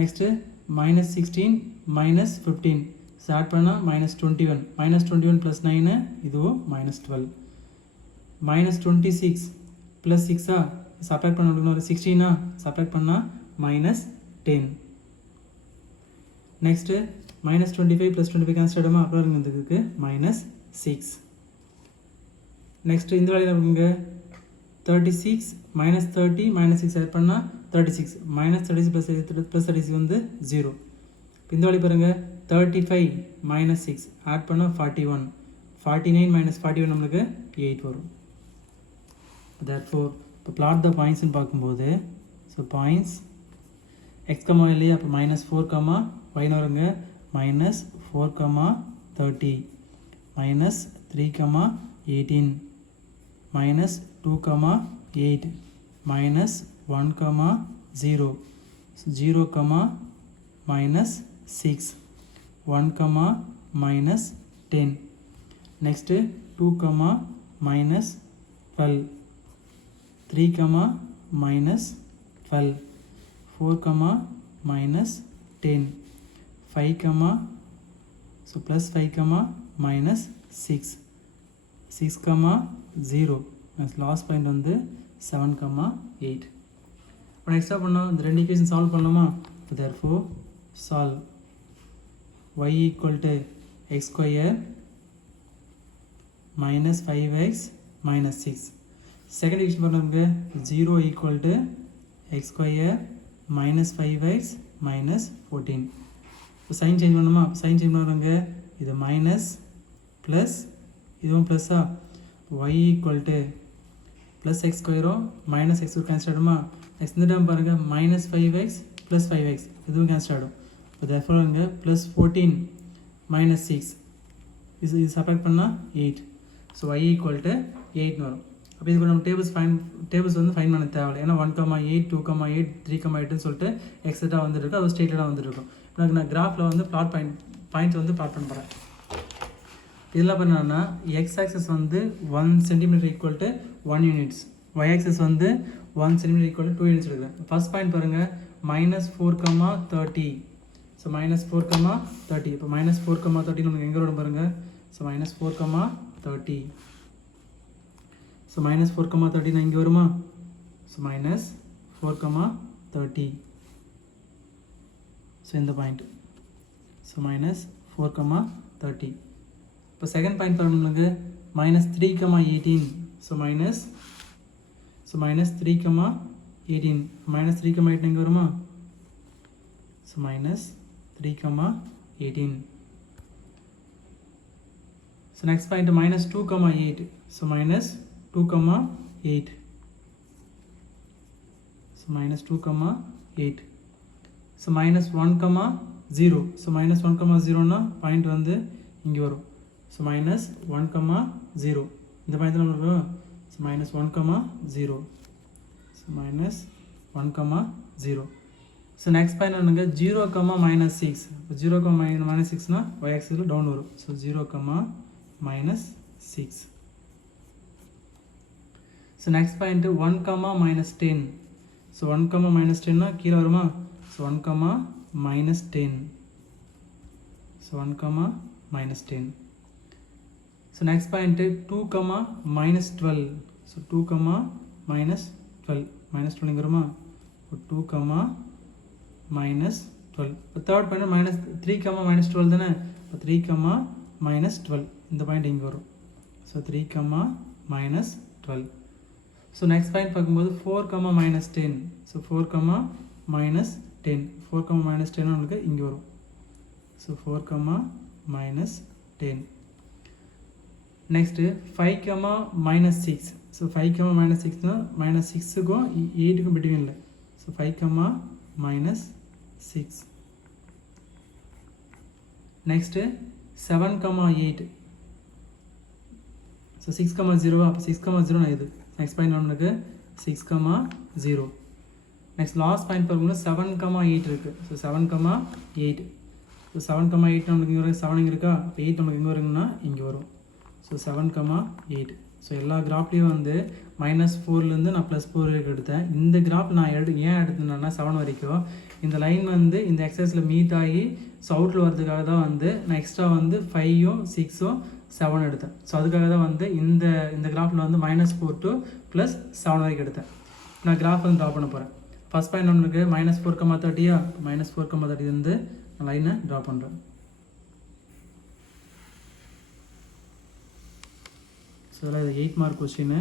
Next minus 16 minus 15 start பண்ணால் minus 21, minus 21 plus 9 இதுவும் minus 12. minus 26 plus 6 subtract பண்ண ஒரு 16 subtract பண்ணால் minus 10. Next minus 25 plus 25 cancel ஆகிடுமா, அப்புறம் இருந்ததுக்கு minus 6. நெக்ஸ்ட்டு இந்த வேலையில் இருக்குங்க 36 minus 30 minus 6 ஆட் பண்ணால் 36, minus 36 plus 36 வந்து 0. இந்த வழி பாருங்கள் 35 minus 6 ஆட் பண்ணால் 41, 49 minus 41 நம்மளுக்கு 8 வரும். therefore இப்போ plot the points பார்க்கும்போது ஸோ பாயிண்ட்ஸ் எக்ஸ் கமா இல்லையா, அப்போ -4 y வருங்க -4 30, -3 18, -2 8, -1 0, 0 -6, 1 -10. next 2 -12, 3 -12, 4 -10, 5 so plus 5 -6, 6 0. Last point வந்து 7 8. இப்போ நெக்ஸ்ட்டாக பண்ணோம் இந்த ரெண்டு ஈக்குவேஷன் சால்வ் பண்ணலாமா. therefore solve y equal to x square minus 5x minus 6. Second equation பண்ணுங்க 0 equal to x square minus 5x minus 14. இப்போ சைன் சேஞ்ச் பண்ணணுமா, சைன் சேஞ்ச் பண்ணுவாங்க இது மைனஸ் ப்ளஸ் இதுவும் ப்ளஸ்ஸா. y equal to ப்ளஸ் எக்ஸ் ஸ்கொயரும் மைனஸ் எக்ஸ் கேன்சல் ஆகிடுமா. நெக்ஸ்ட் இந்த டைம் பாருங்கள் மைனஸ் 5x ப்ளஸ் 5x இதுவும் கேன்சல் ஆகிடும். இப்போ therefore அங்கே ப்ளஸ் 14 மைனஸ் 6 இது சப்ராக்ட் பண்ணால் 8. ஸோ y equal to 8 வரும். அப்போ இதுக்கு நம்ம டேபிள்ஸ் வந்து ஃபைன் பண்ண தேவையில்லை, ஏன்னா 1 8 2 8 3 8ன்னு சொல்லிட்டு எக்ஸட்ரா வந்துருக்கு, அது ஸ்ட்ரெயிட்டாக வந்துருக்கும். எனக்கு நான் கிராஃபில் வந்து பாயிண்ட்ஸ் வந்து ப்ளாட் பண்ண போகிறேன். இதெல்லாம் பண்ணான்னா எக்ஸ் ஆக்சஸ் வந்து 1 centimetre equal to 1 units, y axis வந்து 1 சென்டிமீட்டர் ஈக்குவல் டு 2 யூனிட்ஸ் எடுக்கிறேன். ஃபர்ஸ்ட் பாயிண்ட் பாருங்கள் -4 30. ஸோ -4 30. இப்போ -4 30 நமக்கு எங்கே வரும் பாருங்கள். ஸோ -4 30. ஸோ -4 30 நான் இங்கே வருமா. ஸோ -4 30. ஸோ இந்த பாயிண்ட் ஸோ -4 30. இப்போ செகண்ட் பாயிண்ட் பாருங்க -3 18. ஸோ -3 18 minus 3, 8 எங்கே வருமா? So minus 3, 18. So next point minus 2, 8. So minus 2, 8. So minus 2, 8. So minus 1, 0. So minus 1, 0 னா பாயிண்ட் வந்து இங்கே வரும். So minus 1, 0. இந்த பாயிண்ட் தான் வரும். So minus 1, 0. So minus 1, 0. So next point என்னங்க 0, minus 6. 0, minus 6 னா y axis டவுன் வரும். So 0, minus 6. So next point 1, minus 10. So 1, minus 10 னா கீழே வருமா? So 1, minus 10. So 1, minus 10. So next point 2, minus 12. So 2, minus 12. Minus 12 இங்கே வருமா? 2, minus 12. இப்போ third point minus 3, minus 12 தானே? இப்போ 3, minus 12. இந்த பாயிண்ட் இங்கே வரும். So 3, minus 12. So next point பார்க்கும்போது 4, minus 10. So 4, minus 10. 4, minus 10 நம்மளுக்கு இங்கே வரும். So 4, minus 10. Next 5, minus 6. So 5, minus 6னா minus 6க்கும் 8க்கும் பிட்வீன் இல்லை. So 5, minus 6. நெக்ஸ்ட்டு 7, 8. ஸோ 6, 0 அப்போ 6, 0 இது நெக்ஸ்ட் பாயிண்ட் நம்மளுக்கு 6, 0. நெக்ஸ்ட் லாஸ்ட் பாயிண்ட் பார்க்கும்போது 7, 8 இருக்குது. ஸோ 7, 8. ஸோ 7, 8 நம்மளுக்கு இங்கே வரும். 7 இங்கே இருக்கா? இப்போ 8 நம்மளுக்கு இங்கே வருங்கன்னா இங்கே வரும். ஸோ 7, 8. ஸோ எல்லா கிராஃப்லேயும் வந்து -4லேருந்து நான் +4 வரைக்கும் எடுத்தேன். இந்த கிராஃப் நான் ஏன் எடுத்தேன்னா 7 வரைக்கும் இந்த லைன் வந்து இந்த எக்ஸசைஸில் மீட் ஆகி ஸோ அவுட்டில் வரதுக்காக தான் வந்து நான் எக்ஸ்ட்ரா வந்து 5, 6, 7 எடுத்தேன். ஸோ அதுக்காக தான் வந்து இந்த கிராஃபில் வந்து -4 to +7 வரைக்கும் எடுத்தேன். நான் கிராஃப் வந்து ட்ரா பண்ண போகிறேன். ஃபஸ்ட் பாயிண்ட் நம்மளுக்கு -4, 30 -4, 30 வந்து நான் லைனை ட்ரா பண்ணுறேன். ஸோ இதில் இது 8 மார்க் கொஸ்டின்னு.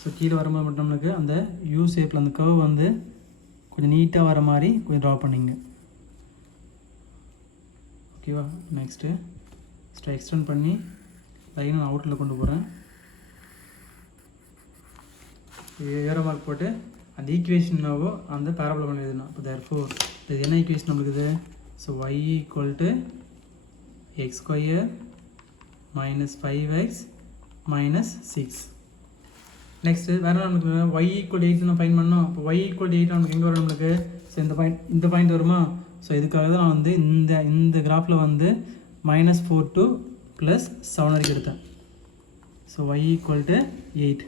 ஸோ கீழே வரும்போது மட்டும் நம்மளுக்கு அந்த யூ ஷேப்பில் அந்த கர்வ் வந்து கொஞ்சம் நீட்டாக வர மாதிரி கொஞ்சம் ட்ரா பண்ணிங்க. ஓகேவா? நெக்ஸ்ட்டு எக்ஸ்டெண்ட் பண்ணி லைனை நான் அவுட்டில் கொண்டு போகிறேன். ஏரோ மார்க் போட்டு அந்த ஈக்குவேஷனாவோ அந்த பேராபோலா எழுதணும். இப்போ தேர்ஃபோர் இது என்ன ஈக்குவேஷன் நம்மளுக்கு இது? So y = x² minus 5x minus 6. Next வேறு நம்மளுக்கு y = 8 நான் ஃபைண்ட் பண்ணோம். இப்போ y = 8 நம்மளுக்கு எங்கே வரும் நம்மளுக்கு? ஸோ இந்த பாயிண்ட் வருமா? ஸோ இதுக்காக தான் நான் வந்து இந்த கிராஃபில் வந்து -4 to +7 வரைக்கும் எடுத்தேன். So y = 8.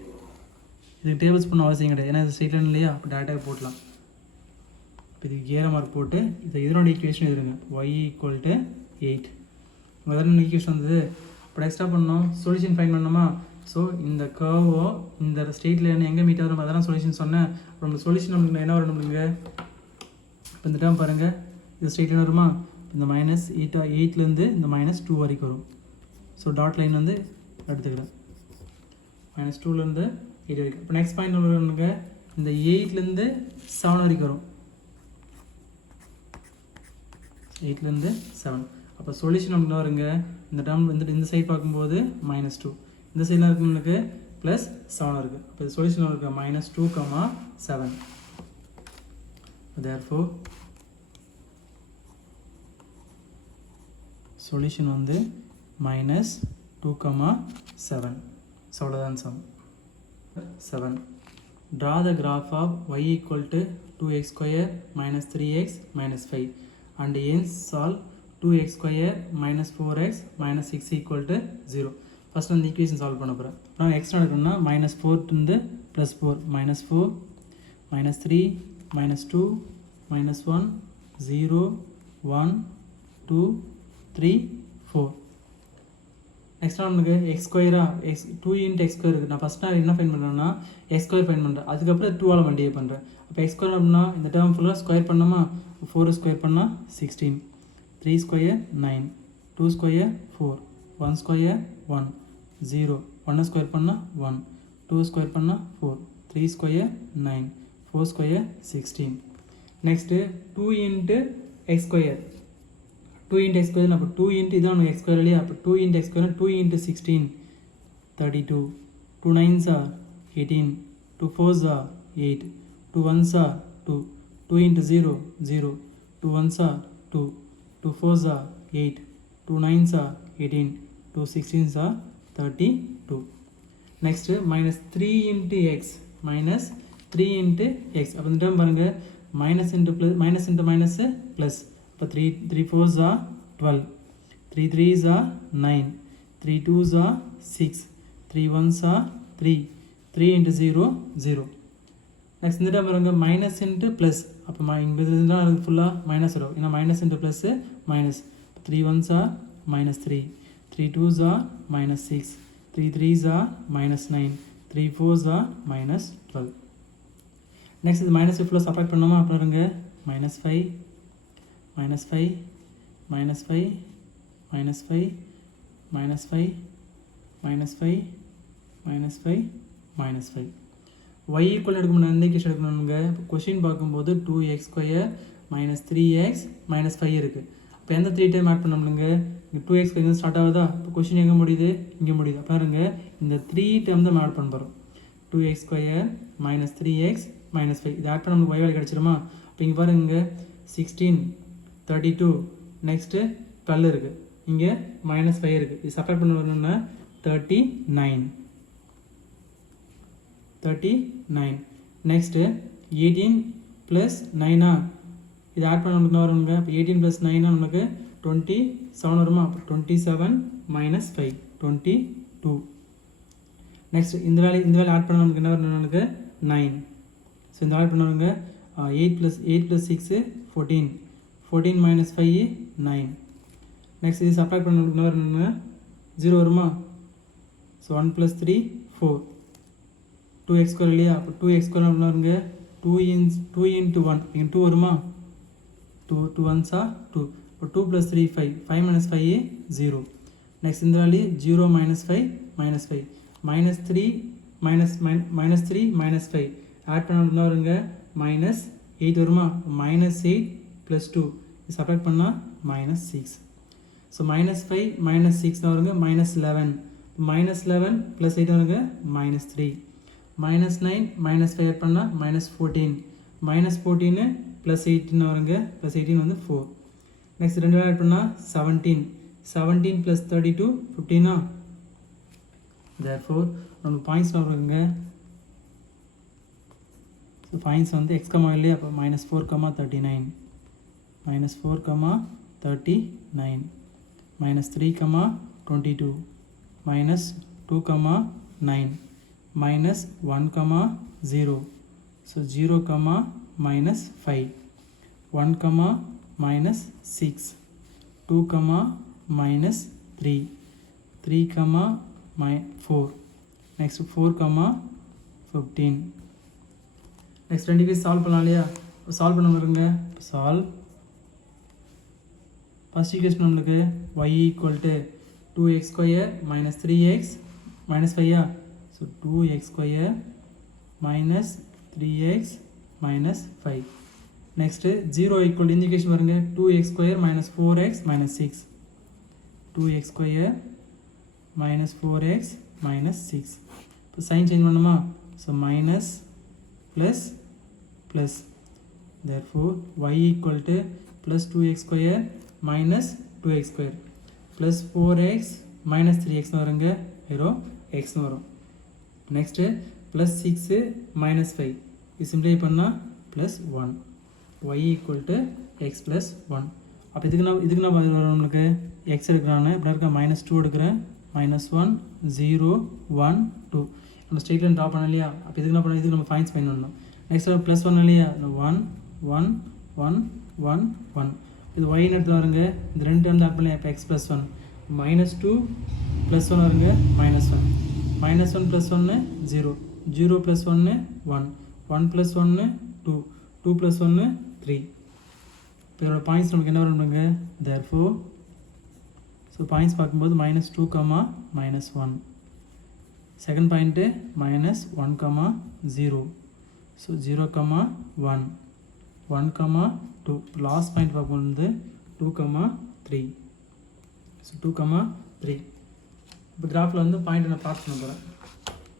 இதுக்கு டேபிள்ஸ் பண்ண அவசியம் கிடையாது, ஏன்னா இது ஸ்ட்ரெயிட் லைன் இல்லையா? அப்போ டேரெக்டாக போட்டலாம். இப்போ இதுக்கு ஏற மார்க் போட்டு இதனோட ஈக்குவேஷன் எழுதுங்க. y = 8. வேறு ஈக்குவேஷன் வந்தது. இப்போ எக்ஸ்ட்ரா பண்ணோம், சொல்யூஷன் ஃபைண்ட் பண்ணோமா? ஸோ இந்த கர்வோ இந்த ஸ்ட்ரெயிட் லைன் எங்கே மீட் ஆகும் அதெல்லாம் சொல்யூஷன் சொன்னேன். இப்போ நம்ம சொல்யூஷன் நம்மளுக்கு என்ன வரும் நம்மளுக்கு? இப்போ இந்த டேர்ம் பாருங்கள், இது ஸ்ட்ரெயிட் லைன் வருமா? இந்த -8லேருந்து இந்த -2 வரைக்கும் வரும். ஸோ டாட் லைன் வந்து எடுத்துக்கிறேன். -2லேருந்து 8 வரைக்கும். இப்போ நெக்ஸ்ட் பாயிண்ட் நம்மளுக்கு இந்த 8லேருந்து 7 வரைக்கும் வரும். 8லேருந்து 7. அப்போ சொல்யூஷன் நம்மளுக்கு வருங்க. இந்த டேர்ம் வந்துட்டு இந்த சைட் பார்க்கும்போது -2, இந்த சைடில் இருக்கு நம்மளுக்கு +7 இருக்குது. அப்போ இது சொல்யூஷன் இருக்குது -2, 7. therefore சொல்யூஷன் வந்து -2, 7. ஸோ அவ்வளோதான் some. 7. Draw the graph of y = 2x² - 3x - 5 and hence solve 2x² - 4x - 6 = 0. First அந்த ஈக்குவேஷன் சால்வ் பண்ண போகிறேன். நான் எக்ஸ்ட்ரா எடுக்கணும்னா -4 +4 -4 -3 -2 -1 0 1 2 3 4. நெக்ஸ்ட் நம்மளுக்கு x² 2 × x² இருக்குது. நான் ஃபஸ்ட் நான் என்ன ஃபைன் பண்ணுறேன்னா x² ஃபைன் பண்ணுறேன். அதுக்கப்புறம் 2ஆல் மல்டிப்ளை பண்ணுறேன். அப்போ x² அப்படின்னா இந்த டேர்ம் ஃபுல்லாக ஸ்கொயர் பண்ணோமா? 4² பண்ணால் 16, 3² 9, 2² 4, 1² 1, 0. 1 ஸ்கொயர் பண்ணால் 1, 2 ஸ்கொயர் பண்ணால் 4, 3 square 9, 4 square 16. Next 2 into X square. 2 into X square அப்போ 2 இன்ட்டு இதான் நமக்கு எக்ஸ் ஸ்கொயர் இல்லையா, அப்போ 2 into X square 2 into 16 32, 2 9s are 18, 2 4s are 8, 2 1s are 2, 2 into 0 0, 2 1s are 2, 2 4s are 8, 2 9s are 18, 2 16s are 32. Next minus 3 into x minus 3 into x. அப்போ இந்த term பாருங்க minus into plus minus into minus plus. அப்போ 3 4s are 12, 3 3s are 9, 3 2s are 6, 3 1s are 3, 3 into 0 0. Next இந்த term பாருங்க minus into plus. அப்போ இங்கே இருந்தால் அது ஃபுல்லாக மைனஸ் வரும், ஏன்னா minus into plus minus. 3 1s are minus 3, 3 2s are minus 6, 3 3s are minus 9, 3 4s are minus 12. Next இது மைனஸ் ஃபுல்லாக சப்ராக்ட் பண்ணோமா, அப்போ பாருங்க minus 5, minus 5, minus 5, minus 5, minus 5, minus 5, minus 5, minus 5. y equal எடுக்கணும், எந்த ஈக்குவேஷன் எடுக்கணுங்க. இப்போ கொஷின் பார்க்கும்போது 2x square minus 3x minus 5 இருக்குது. இப்போ எந்த 3 டைம் ஆட் பண்ணோம்னுங்க, இங்கே 2x ஸ்கொயர் ஸ்டார்ட் ஆகுதா, இப்போ கொஷின் எங்கே முடியுது, இங்கே முடியுது. பாருங்க இந்த 3 டைம் தான் ஆட் பண்ண போகிறோம். 2x square minus 3x minus 5 இது ஆட் பண்ண நமக்கு y வேல்யூ கிடச்சிருமா. இப்போ இங்கே பாருங்க 16, 32, நெக்ஸ்ட்டு 12 இருக்குது, இங்கே மைனஸ் 5 இருக்குது. இது சப்ராக்ட் பண்ண வரணும்னா 39. நெக்ஸ்ட்டு 18 ப்ளஸ் 9 இது ஆட் பண்ண நமக்கு வருங்க. இப்போ 18 ப்ளஸ் 9 நமக்கு 27 வருமா. அப்போ 27 மைனஸ் 5 22. நெக்ஸ்ட் இந்த வேல்யூ ஆட் பண்ண நமக்கு என்ன வரணும், நமக்கு 9. ஸோ இந்த ஆட் பண்ணுவாங்க 8 ப்ளஸ் 6 14, 14 மைனஸ் 5 9. நெக்ஸ்ட் இது சப்ராக்ட் பண்ண நமக்கு என்ன வரணுங்க 0 வருமா. ஸோ 1 ப்ளஸ் 3 4, 2x ஸ்கொயர் இல்லையா. அப்போ 2x ஸ்கொயர் என்ன வருங்க 2 into 1 இங்கே 2 வருமா. 2 1s are 2. இப்போ 2 ப்ளஸ் 3 5, 5 மைனஸ் 5 0. நெக்ஸ்ட் இந்த value 0 minus 5 minus 5, minus 3 minus 5 add பண்ண என்ன வருங்க மைனஸ் 8 வருமா. மைனஸ் 8 ப்ளஸ் 2 இது சப்ராக்ட் பண்ணால் மைனஸ் 6. ஸோ மைனஸ் 5 மைனஸ் 6 தான் வருங்க மைனஸ் 11. மைனஸ் 11 ப்ளஸ் 8 வருங்க மைனஸ் 3. மைனஸ் 9 மைனஸ் 5 ஆட் பண்ணால் மைனஸ் 14. மைனஸ் 14 ப்ளஸ் 18 வருங்க, ப்ளஸ் 18 வந்து 4. நெக்ஸ்ட் 2 ஆட் பண்ணால் 17, 17 ப்ளஸ் 32 15. தேர்ஃபோர் நம்ம பாயிண்ட்ஸ் வருங்க. ஸோ பாயிண்ட்ஸ் வந்து எக்ஸ் கமா இல்லையா, அப்போ -4, 39, -4, 39, -3, 22, -2, 9, -1, 0. So 0, -5, 1, -6, 2, -3, 3, 4. Next 4, 15. Next 2 case solve பண்ணலாம் இல்லையா. சால்வ் பண்ண வருங்க. சால்வ் ஃபர்ஸ்ட் ஈக்குவேஷன் நம்மளுக்கு y equal to 2x square minus 3x minus 5. So 2x square minus 3x minus 5. Next 0 equal இந்த ஈக்குவேஷன் வருங்க 2x square minus 4x minus 6. 2x square minus 4x minus 6. இப்போ sign change பண்ணுமா. So minus plus plus. therefore y equal to plus 2x square minus 2x square plus 4x minus 3x வருங்க வெறும் x வரும். Next plus 6 minus 5 இது சிம்ப்ளை பண்ணால் plus 1. y equal to x plus 1. அப்போ இதுக்கு நான் வரும் நம்மளுக்கு x எடுக்கிறான்னு இப்படி இருக்க -2 எடுக்கிறேன். -1 0 1 2 நம்ம ஸ்ட்ரெயிட் லைன் ட்ரா பண்ண இல்லையா. அப்போ இதுக்கு என்ன பண்ணணும், இதுக்கு நம்ம பாயிண்ட்ஸ் ஃபைண்ட் பண்ணணும். நெக்ஸ்ட் ப்ளஸ் 1 இல்லையா 1 1 1 1 1 இது ஒய்னு எடுத்து வருங்க. இந்த ரெண்டு டேர்ம் ஆட் பண்ணலாம். இப்போ எக்ஸ் ப்ளஸ் 1 -2 ப்ளஸ் 1 வருங்க -1 -1 ப்ளஸ் 1 0 0 ப்ளஸ் 1 1 1 ப்ளஸ் 1 2 2 ப்ளஸ் 1 3. இப்போ இதோட பாயிண்ட்ஸ் நமக்கு என்ன வரும்ங்க therefore ஸோ பாயிண்ட்ஸ் பார்க்கும்போது -2 -1 second point minus 1, 0. So 0, 1, 1, 2. Last point பார்க்கும்போது 2, 3. ஸோ 2, 3. இப்போ கிராஃபில் வந்து பாயிண்ட் நான் பாஸ் பண்ண போகிறேன்.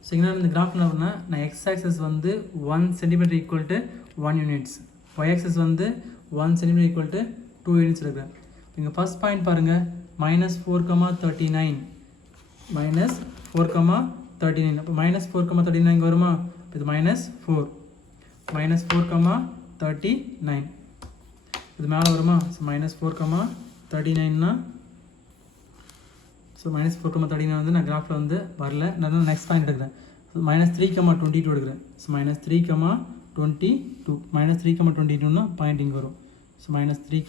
ஸோ இங்கே இந்த கிராஃபில் என்ன பண்ணால் நான் எக்ஸ் ஆக்சஸ் வந்து 1 centimetre equal to 1 units, y axis வந்து 1 சென்டிமீட்டர் ஈக்குவல் டு 2 யூனிட்ஸ் இருக்கிறேன். இங்கே ஃபஸ்ட் பாயிண்ட் பாருங்கள், -4, 39, -4, 39. அப்போ -4, 39 இங்கே வருமா? இது -4, -4, 39 இது மேலே வருமா? ஸோ -4, 39னா ஸோ -4, 39 வந்து நான் கிராஃபில் வந்து வரல. நான் நெக்ஸ்ட் பாயிண்ட் எடுக்கிறேன். ஸோ -3, 22 எடுக்கிறேன். ஸோ -3, 22, -3, 22னா பாயிண்ட் இங்கே வரும். ஸோ -3,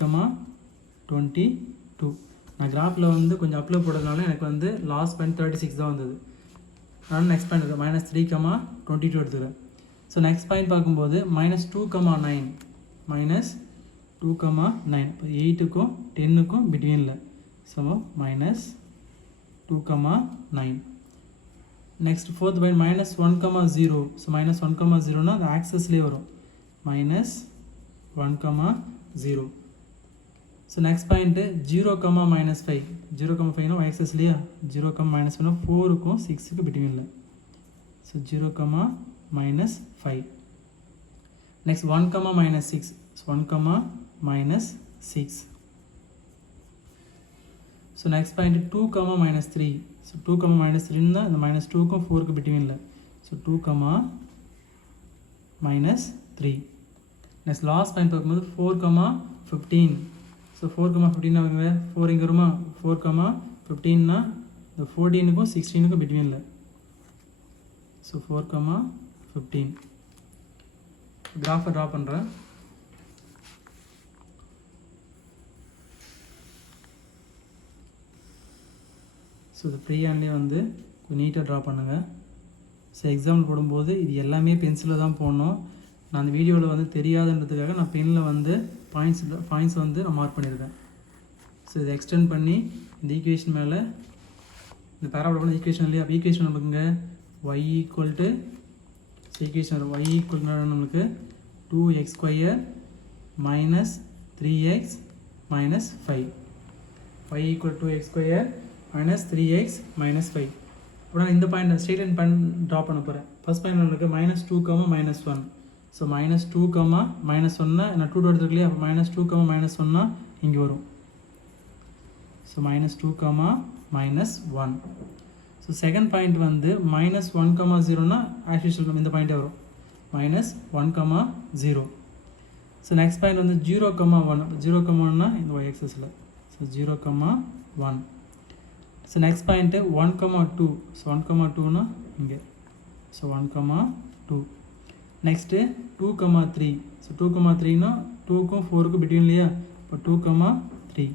22. நான் கிராஃபில் வந்து கொஞ்சம் அப்லோட் போடுறதுனால எனக்கு வந்து லாஸ்ட் பாயிண்ட் 36 தான் வந்தது. நான் நெக்ஸ்ட் பாயிண்ட் எடுக்கிறேன். -3, 22 எடுத்துக்கிறேன். ஸோ நெக்ஸ்ட் பாயிண்ட் பார்க்கும்போது -2, 9, -2, 9. இப்போ 8க்கும் 10க்கும் பிட்வீனில். So -2, 9. Next fourth point -1, 0. So -1, 0னா அது ஆக்சஸ்லேயே வரும். -1, 0. So next point 0, -5. 0, 5னா ஆக்சஸ் இல்லையா? 0, -1னா 4க்கும் 6க்கும் பிட்வீனில். So 0, -5. Next 1, -6. So 1, -6. So next point 2, -3. So 2, -3ன்னா இந்த -2க்கும் 4க்கும் பிட்வீனில். ஸோ 2, -3. நெக்ஸ்ட் லாஸ்ட் பாயிண்ட் பார்க்கும்போது 4, 15. ஸோ 4, 15 ஆகுங்க. 4 இங்கே வருமா? 4, 15னா இந்த 14க்கும் 16க்கும் பிட்வீனில். ஸோ 4, 15. கிராஃபை ட்ரா பண்ணுறேன். ஸோ இது ஃப்ரீயான்லேயே வந்து கொஞ்சம் நீட்டாக ட்ரா பண்ணுங்கள். ஸோ எக்ஸாம்பிள் போடும்போது இது எல்லாமே பென்சிலில் தான் போடணும். நான் அந்த வீடியோவில் வந்து தெரியாதுன்றதுக்காக நான் பெனில் வந்து பாயிண்ட்ஸ் வந்து நான் மார்க் பண்ணியிருக்கேன். ஸோ இதை எக்ஸ்டெண்ட் பண்ணி இந்த ஈக்குவேஷன் மேலே இந்த பேராபோலா பண்ண ஈக்குவேஷன் இல்லையா? அப்போ ஈக்குவேஷன் நமக்குங்க y equal to equation y equal நம்மளுக்கு 2x² -3x -5. y equal 2x² -3x -5. இப்போ நான் இந்த பாயிண்ட் ஸ்ட்ரெயிட் லைன் ட்ரா பண்ண போகிறேன். ஃபஸ்ட் பாயிண்ட் நம்மளுக்கு -2, -1. ஸோ -2, -1னா நான் 2 எடுத்துருக்கு இல்லையா? அப்போ -2, -1னா இங்கே வரும். ஸோ -2, -1. ஸோ செகண்ட் பாயிண்ட் வந்து -1, 0னா ஆஸ் யூஷுவல் இந்த பாயிண்ட்டே வரும். -1, 0. ஸோ நெக்ஸ்ட் பாயிண்ட் வந்து 0, 1. 0, 1னா இந்த y ஆக்சிஸில். So 0, 1. So next point 1, 2. So 1, 2னா இங்கே. ஸோ 1, 2. நெக்ஸ்ட்டு 2, 3. ஸோ 2, 3னா 2க்கும் 4க்கும் பிட்வீன் இல்லையா? இப்போ 2, 3.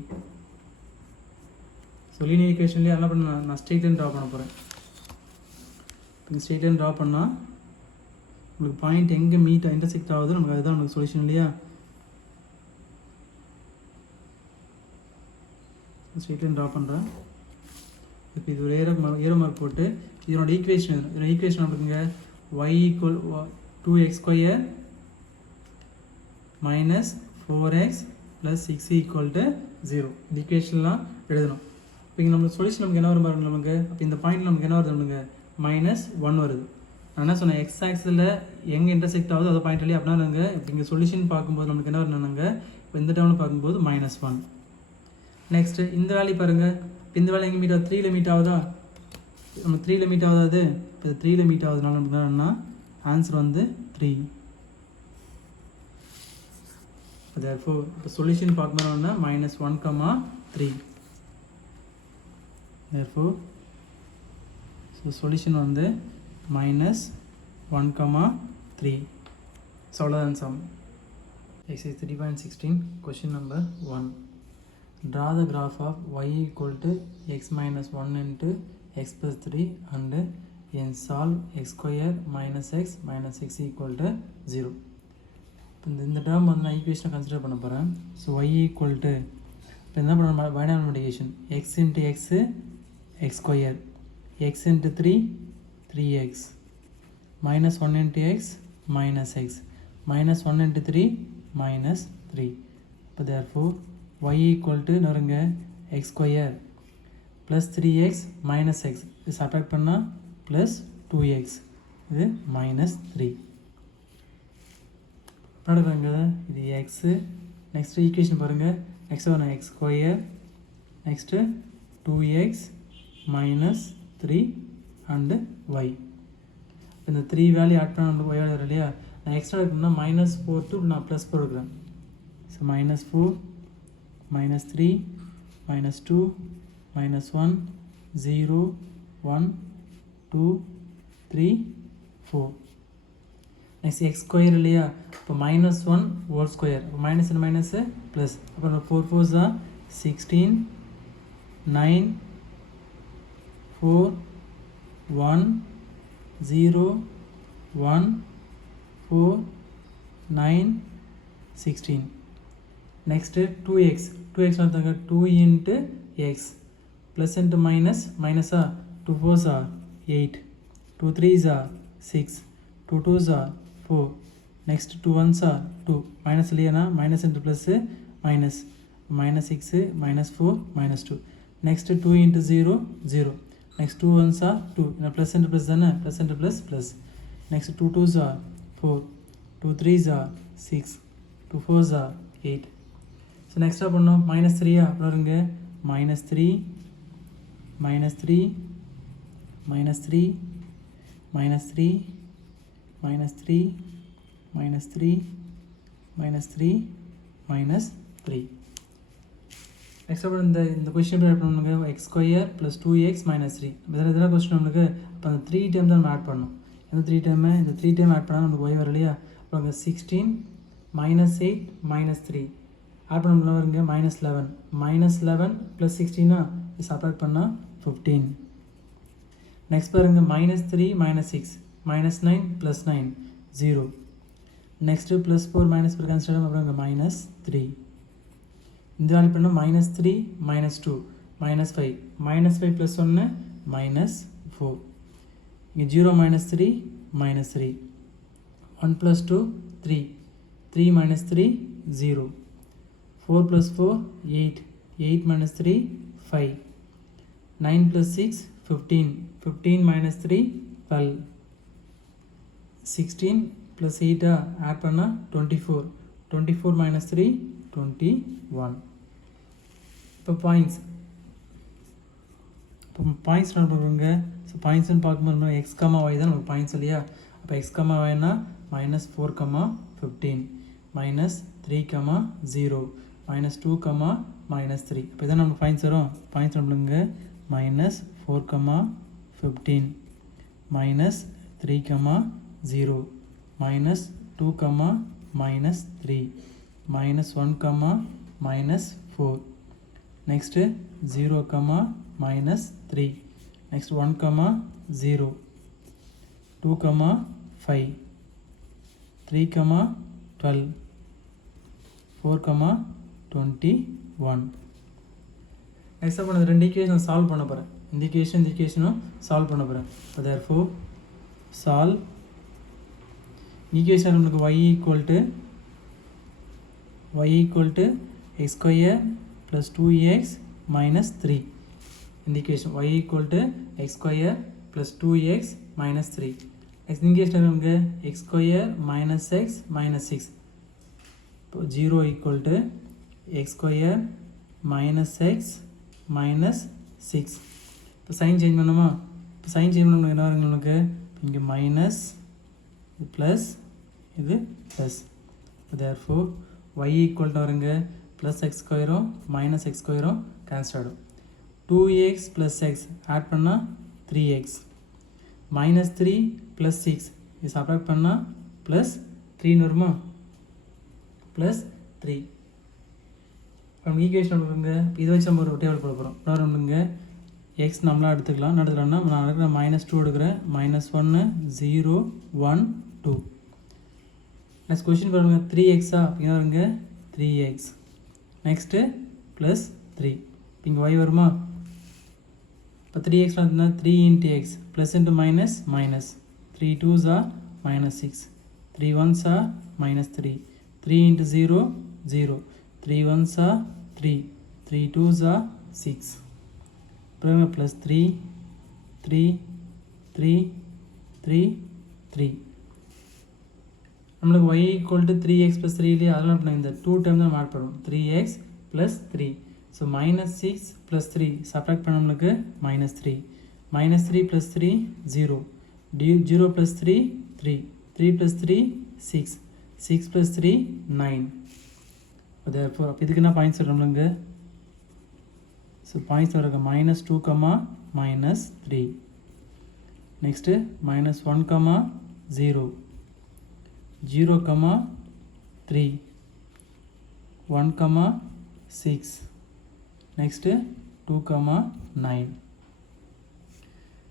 ஸோ லீனியர் ஈக்குவேஷன்லேயே என்ன பண்ண நான் ஸ்ட்ரெயிட் லைன் ட்ரா பண்ண போகிறேன். இப்போ ஸ்ட்ரெயிட் லைன் ட்ரா பண்ணால் உங்களுக்கு பாயிண்ட் எங்கே இன்டர்செக்ட் ஆகுது நமக்கு அதுதான் நமக்கு சொல்யூஷன் இல்லையா? ஸ்ட்ரெயிட் லைன் ட்ரா பண்ணுறேன். இப்போ இது ஒரு ஏரோ மார்க் போட்டு இதனோட ஈக்குவேஷன் இதோட ஈக்குவேஷன் நமக்குங்க y equal 2x² -4x + 6 equal to 0. இந்த ஈக்குவேஷன்லாம் எழுதணும். இப்போ இங்கே நம்மளுக்கு சொல்யூஷன் நமக்கு என்ன வரும் பாருங்க நமக்கு. அப்போ இந்த பாயிண்ட் நமக்கு என்ன வருது நமக்கு -1 வருது. நான் என்ன சொன்னேன், எக்ஸ் ஆக்ஸில் எங்கே இன்டர்செக்ட் ஆகுது அதை பாயிண்ட் இல்லையா? அப்படின்னா நாங்கள் இப்போ இங்கே சொல்யூஷன் பார்க்கும்போது நமக்கு என்ன வரணும்னாங்க, இப்போ இந்த டேர்மில் பார்க்கும்போது -1. நெக்ஸ்ட்டு இந்த வேல்யூ பாருங்கள். இந்த வேல்யூ எங்கே மீட் ஆகுது? 3ல் மீட் ஆகுதா? நம்ம 3ல் மீட் ஆகுது. அது இப்போ 3ல் மீட் ஆகுதுனால நமக்கு என்னன்னா ஆன்சர் வந்து 3. therefore இப்போ சொல்யூஷன் பார்க்கும்போது -1, 3. therefore ஸோ சொல்யூஷன் வந்து -1, 3. ஸோ அவ்வளோதான் some. Exercise 3.16 question number 1. Draw the graph of y equal to x minus 1 into x plus 3 and then solve x square minus x minus x equal to 0. இந்த term வந்து நான் ஈக்குவேஷனை consider பண்ண போகிறேன். So y equal to இப்போ என்ன பண்ண binomial multiplication x into x x square, x into 3 3x minus 1 into x minus x minus 1 into 3 minus 3. So therefore y equal to x square plus 3x minus x இது subtract பண்ணா plus 2x இது minus 3. பாருங்க இது x next equation பாருங்க next one x square next 2x minus 3 and y. இந்த 3 value add பண்ணா நமக்கு y value வரும் இல்லையா நான் எக்ஸ்ட்ரா எடுக்கணும்னா -4 to நான் +4 எடுக்கிறேன் ஸோ -4 -3 -2 -1 0 1 2 3 4 நெக்ஸ்ட் எக்ஸ் ஸ்கொயர் இல்லையா இப்போ -1 whole square minus and minus plus அப்புறம் 4 4s are 16 9 4 1 0 1 4 9 16 next 2x வந்து 2 into x plus into minus are 2 4s are 8 2 3s are 6 2 2s are 4 next 2 1s are 2 minus இல்லையானா minus into plus minus -6 -4 -2 next 2 into 0 0 next 2 1s are 2 in plus into plus தானே plus into plus plus next 2 2s are 4 2 3s are 6 2 4s are 8 so next up பண்ணோம் -3 அப்புறம் இருங்க -3 -3 -3 -3 -3 -3 -3 -3 next up இந்த question எப்படி பண்ணுங்க x square + 2x - 3 இதெல்லாம் question நமக்கு அப்ப அந்த 3 டைம் தான் நம்ம ஆட் பண்ணனும் இந்த 3 டைம் இந்த 3 டைம் ஆட் பண்ணா நமக்கு y வரும் இல்லையா அப்ப 16 -8 -3 ஆட் பண்ணனும்ல வருங்க -11 -11 + 16 இது சப்ட்ராக்ட் பண்ணா 15 நெக்ஸ்ட் பாருங்க -3 -6 -9 + 9 0 நெக்ஸ்ட் +4 -4 கேன்சல் ஆகும் அப்புறம் -3 இந்த வேல்யூ பண்ணா -3 -2 -5 -5 + 1 -4 இங்க 0 -3 -3 1 + 2 3 3 -3 0 4 + 4 8 8 - 3 5 9 + 6 15 15 - 3 12 16 + 8 ஆட் பண்ணா 24 24 - 3 21 இப்போ பாயிண்ட்ஸ் நான் பண்ணுங்க ஸோ பாயிண்ட்ஸ்னு பார்க்கும்போது x, y தான் நமக்கு பாயிண்ட்ஸ் இல்லையா அப்போ x, yனா -4, 15 -3, 0 -2, -3 இப்போ இதான் நம்ம பாயிண்ட்ஸ் வரும் பாயிண்ட்ஸ் நம்மளுங்க -4, 15 -3, 0 -2, -3 -1, -4 next 0, -3 next 1, 0 2, 5 3, 12 4, 21 next அப்போ இந்த ரெண்டு ஈக்குவேஷன் சால்வ் பண்ண போகிறேன் இந்த ஈக்குவேஷனும் சால்வ் பண்ண போகிறேன் so therefore solve ஈக்குவேஷன் நமக்கு y equal to x square plus 2x minus 3 இந்த equation y equal to x square plus 2x minus 3 next equation நமக்கு x square minus x minus 6 இப்போ 0 equal to x square minus x minus 6 இப்போ sign change பண்ணுமா இப்போ sign change பண்ணணும் என்ன வருங்க நமக்கு இங்கே மைனஸ் இது ப்ளஸ் இது plus therefore y equal to வருங்க plus x ஸ்கொயரும் minus x ஸ்கொயரும் கேன்சல் ஆகிடும் 2x plus x ஆட் பண்ணால் 3x minus 3 plus 6 இது சப்ராக்ட் பண்ணால் plus 3 வருமா plus 3 நம்ம ஈக்குவேஷன் வருங்க இதை வச்சு நம்ம ஒரு டேபிள் போட போகிறோம் நம்மளுங்க x நம்மளாக எடுத்துக்கலாம் எடுத்துக்கலாம்னா நான் எடுக்கிற -2 எடுக்கிறேன் -1 0 1 2 நெக்ஸ்ட் கொஸ்டின் பாருங்க 3x அப்படின்னா வருங்க 3x நெக்ஸ்ட்டு +3 இங்கே y வருமா இப்போ 3x பார்த்தீங்கன்னா 3 into x plus into minus minus 3 2s are minus 6 3 1s are minus 3 3 into 0 0 3 1s are 3 3 2s are 6 அப்புறம் ப்ளஸ் 3 3 3 3 3 நம்மளுக்கு y equal to 3x plus 3 இல்லையா அதெல்லாம் பண்ண இந்த 2 டைம் தான் மார்க் பண்ணும் 3x plus 3 so minus 6 plus 3 subtract பண்ண நம்மளுக்கு minus 3 minus 3 plus 3 0 0 plus 3 3 3 plus 3 6 6 plus 3 9 அப்போ இதுக்கு என்ன பாயிண்ட்ஸ் வரும் நம்மளுக்கு ஸோ பாயிண்ட்ஸ் வர minus 2 comma minus 3 next minus 1 comma 0 0 comma 3 1 comma 6 next 2 comma 9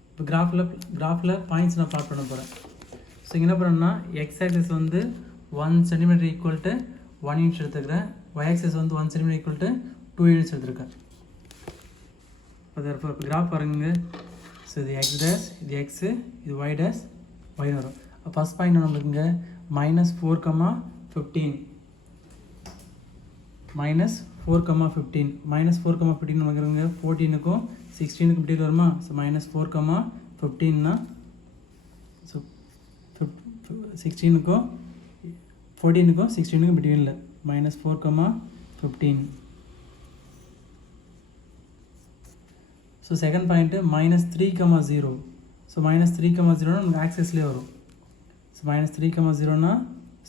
இப்போ கிராஃபில் பாயிண்ட்ஸ் நான் ப்ளாட் பண்ண போகிறேன் ஸோ இங்கே என்ன பண்ணணும்னா எக்ஸ் ஆக்சிஸ் வந்து 1 சென்டிமீட்டர் ஈக்குவல் டு 1 யூனிட்ஸ் எடுத்துக்கிறேன் ஒய் ஆக்சிஸ் வந்து 1 சென்டிமீட்டர் ஈக்குவல் டு 2 யூனிட்ஸ் எடுத்துருக்கேன் இப்போ கிராஃப் பாருங்க ஸோ இது எக்ஸ் டேஷ் இது எக்ஸு இது ஒய் டேஷ் ஒய் வரும் ஃபஸ்ட் பாயிண்ட் நம்மளுக்கு இங்கே minus 4 comma 15 minus 4 comma 15 minus 4 comma 15 நமக்கு இருங்க 14க்கும் 16க்கும் இப்படி வருமா ஸோ minus 4 கமா 15னா ஸோ 16க்கும் 14க்கும் 16க்கும் பிட்வீனில் minus 4 comma 15 so second point minus 3 comma 0 so minus 3 comma 0னா நமக்கு ஆக்சஸ்லேயே வரும் ஸோ minus 3 கமா 0னா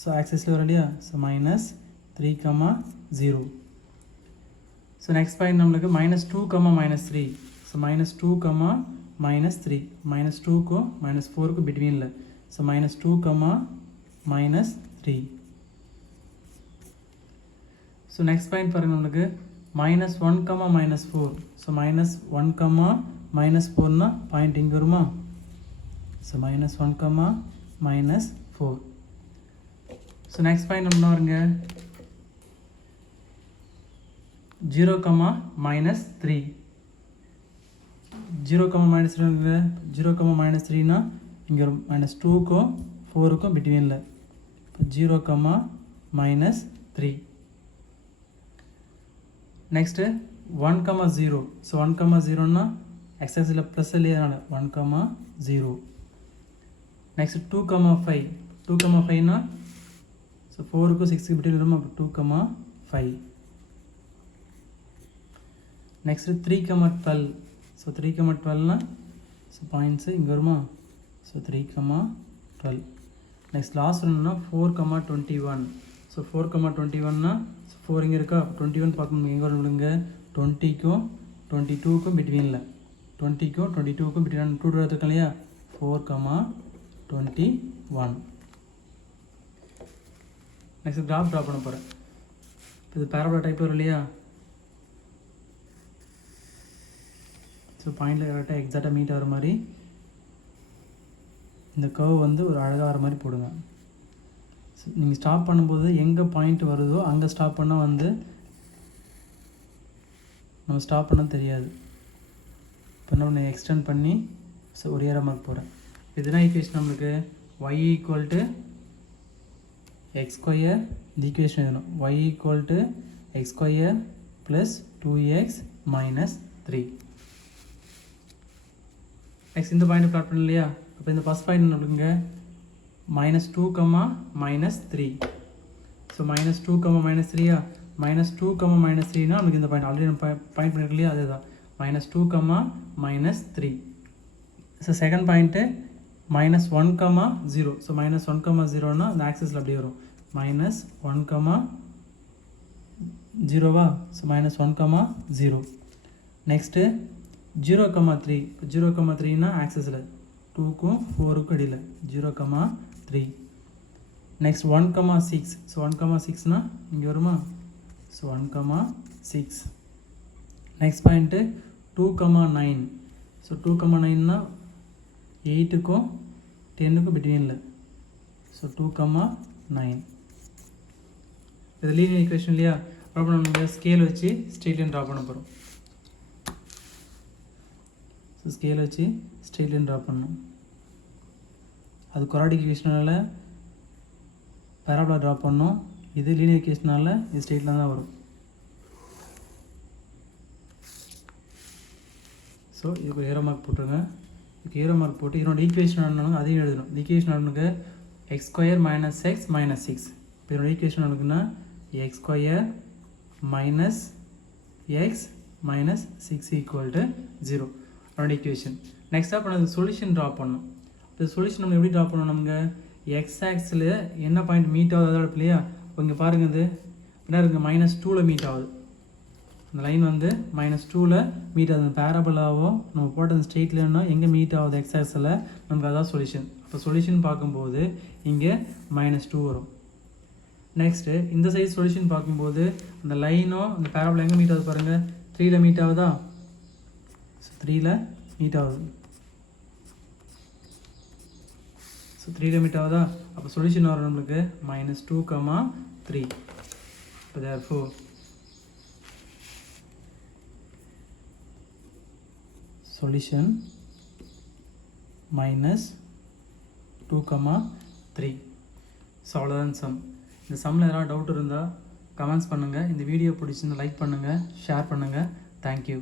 ஸோ ஆக்சஸ்லேயே வரும் இல்லையா so minus 3 comma 0 so next point நம்மளுக்கு minus 2 comma minus 3 so minus 2 comma minus 3 minus 2க்கும் minus 4க்கும் பிட்வீனில் so minus 2 comma minus 3 so next point பாருங்கள் நம்மளுக்கு minus 1 comma minus 4 so minus 1 comma minus 4னா பாயிண்ட் இங்கே வருமா so minus 1 comma minus 4 so next point நம்ம வருங்க 0 comma minus 3 0 comma minus 3 0 comma minus 3னா இங்கே வரும் minus 2க்கும் 4க்கும் பிட்வீனில் 0 comma minus 3 next 1 comma 0 so 1 comma 0னா எக்ஸாக்ஸில் ப்ளஸ் இல்லையா அதனால் 1 கமா 0 நெக்ஸ்ட் 2 கமா 5 2 கமா 5னா ஸோ 4க்கும் 6க்கு பிட்வீனில் வரும் அப்போ 2 comma 5 next 3 comma 12 so 3 comma 12னா ஸோ பாயிண்ட்ஸு இங்கே வருமா ஸோ 3 கமா 12 நெக்ஸ்ட் லாஸ்ட் ஒன்றுனா 4 கமா 21 ஸோ 4 கமா 21னா 4 இங்கே இருக்கா 21 பார்க்கணும் எங்கே வருங்க 20க்கும் 22க்கும் பிட்வீனில் 20க்கும் 22க்கும் பிட்வீன் 2 எடுத்துருக்கோம் இல்லையா 4 கமா 21 நெக்ஸ்ட் கிராஃப் ட்ரா பண்ண போகிறேன் இது பேரபோலா டைப் வரும் இல்லையா ஸோ பாயிண்டில் கரெக்டாக எக்ஸாக்டாக மீட் ஆகிற மாதிரி இந்த கர்வ் வந்து ஒரு அழகாக வர மாதிரி போடுங்க நீங்கள் ஸ்டாப் பண்ணும்போது எங்கே பாயிண்ட் வருதோ அங்கே ஸ்டாப் பண்ணால் வந்து நம்ம ஸ்டாப் பண்ண தெரியாது இப்போ நம்ம எக்ஸ்டெண்ட் பண்ணி ஸோ ஒரு ஏரோ மார்க் போகிறேன் இதுதான் ஈக்குவேஷன் நம்மளுக்கு y equal to x square இந்த ஈக்குவேஷன் எழுதணும் y equal to x square plus 2x minus 3 next இந்த பாயிண்ட் ப்ளாட் பண்ண இல்லையா அப்போ இந்த ஃபஸ்ட் பாயிண்ட் நம்மளுக்குங்க minus 2 comma minus 3 so minus 2 comma minus 3யா minus 2 கமா minus 3னா நமக்கு இந்த பாயிண்ட் ஆல்ரெடி நம்ம பாயிண்ட் பண்ணிருக்கோம் இல்லையா அதுதான் minus 2 comma minus 3 so second point minus 1 comma 0 so minus 1 comma 0னா அந்த ஆக்சஸில் அப்படியே வரும் minus 1 கமா 0வா so minus 1 comma 0 next 0 comma 3 0 comma 3னா ஆக்சஸில் 2க்கும் 4க்கும் அடியில் 0 comma 3 next 1 comma 6 so 1 comma 6னா இங்கே வருமா so 1 comma 6 next point 2 comma 9 so 2 comma 9னா 8க்கும் 10க்கும் பிட்வீனில் ஸோ 2 கமா 9 இது லீனியர் ஈக்குவேஷன் இல்லையா அப்புறம் நம்ம ஸ்கேல் வச்சு ஸ்ட்ரெயிட் லைன் ட்ரா பண்ண போகிறோம் ஸோ ஸ்கேல் வச்சு ஸ்ட்ரெயிட் லைன் ட்ரா பண்ணணும். அது குவாட்ரேட்டிக் ஈக்குவேஷனால பேராபோலா ட்ரா பண்ணோம். இது லீனியர் ஈக்குவேஷனால இது ஸ்ட்ரெயிட் லைன் தான் வரும். ஸோ இதுக்கு ஒரு ஏரோ மார்க் போட்டுருங்க. இதுக்கு ஏரோ மார்க் போட்டு இதனோட ஈக்குவேஷன் ஆனாலும் அதையும் எழுதணும். இந்த ஈக்குவேஷன் ஆனுக்கு x square minus x minus six. இப்போ இதனோட ஈக்குவேஷன் ஆனுக்குன்னா x square minus x minus six equal to 0 அதோட ஈக்குவேஷன். நெக்ஸ்ட்டாக இப்போ நம்ம சொல்யூஷன் ட்ரா பண்ணணும். இப்போ சொல்யூஷன் நம்ம எப்படி ட்ரா பண்ணணும்? நமக்கு எக்ஸ் ஆக்ஸில் என்ன பாயிண்ட் மீட் ஆகுது அதோட இல்லையா? இங்கே பாருங்கள், இது என்ன இருக்குது, -2ல் மீட் ஆகுது. அந்த லைன் வந்து -2ல் மீட் ஆகுது. அந்த பேரபோலாவோ நம்ம போட்ட அந்த ஸ்ட்ரெயிட் லைனோ எங்கே மீட் ஆகுது எக்ஸ் ஆக்ஸில், நமக்கு அதான் சொல்யூஷன். அப்போ சொல்யூஷன் பார்க்கும்போது இங்கே -2 வரும். நெக்ஸ்ட்டு இந்த சைஸ் சொல்யூஷன் பார்க்கும்போது அந்த லைனோ அந்த பேரபோலா எங்கே மீட் ஆகுது பாருங்கள், 3ல் மீட் ஆகுதா? 3ல் மீட் ஆகுது. ஸோ 3ல் மீட் ஆகுதா? அப்போ சொல்யூஷன் வரும் நம்மளுக்கு -2, 3. இப்போ therefore சொல்யூஷன் -2, 3. ஸோ அவ்வளோதான் சம். இந்த சம்மில் எதாவது டவுட் இருந்தால் கமெண்ட்ஸ் பண்ணுங்கள். இந்த வீடியோ பிடிச்சிருந்தா லைக் பண்ணுங்கள், ஷேர் பண்ணுங்கள். தேங்க்யூ.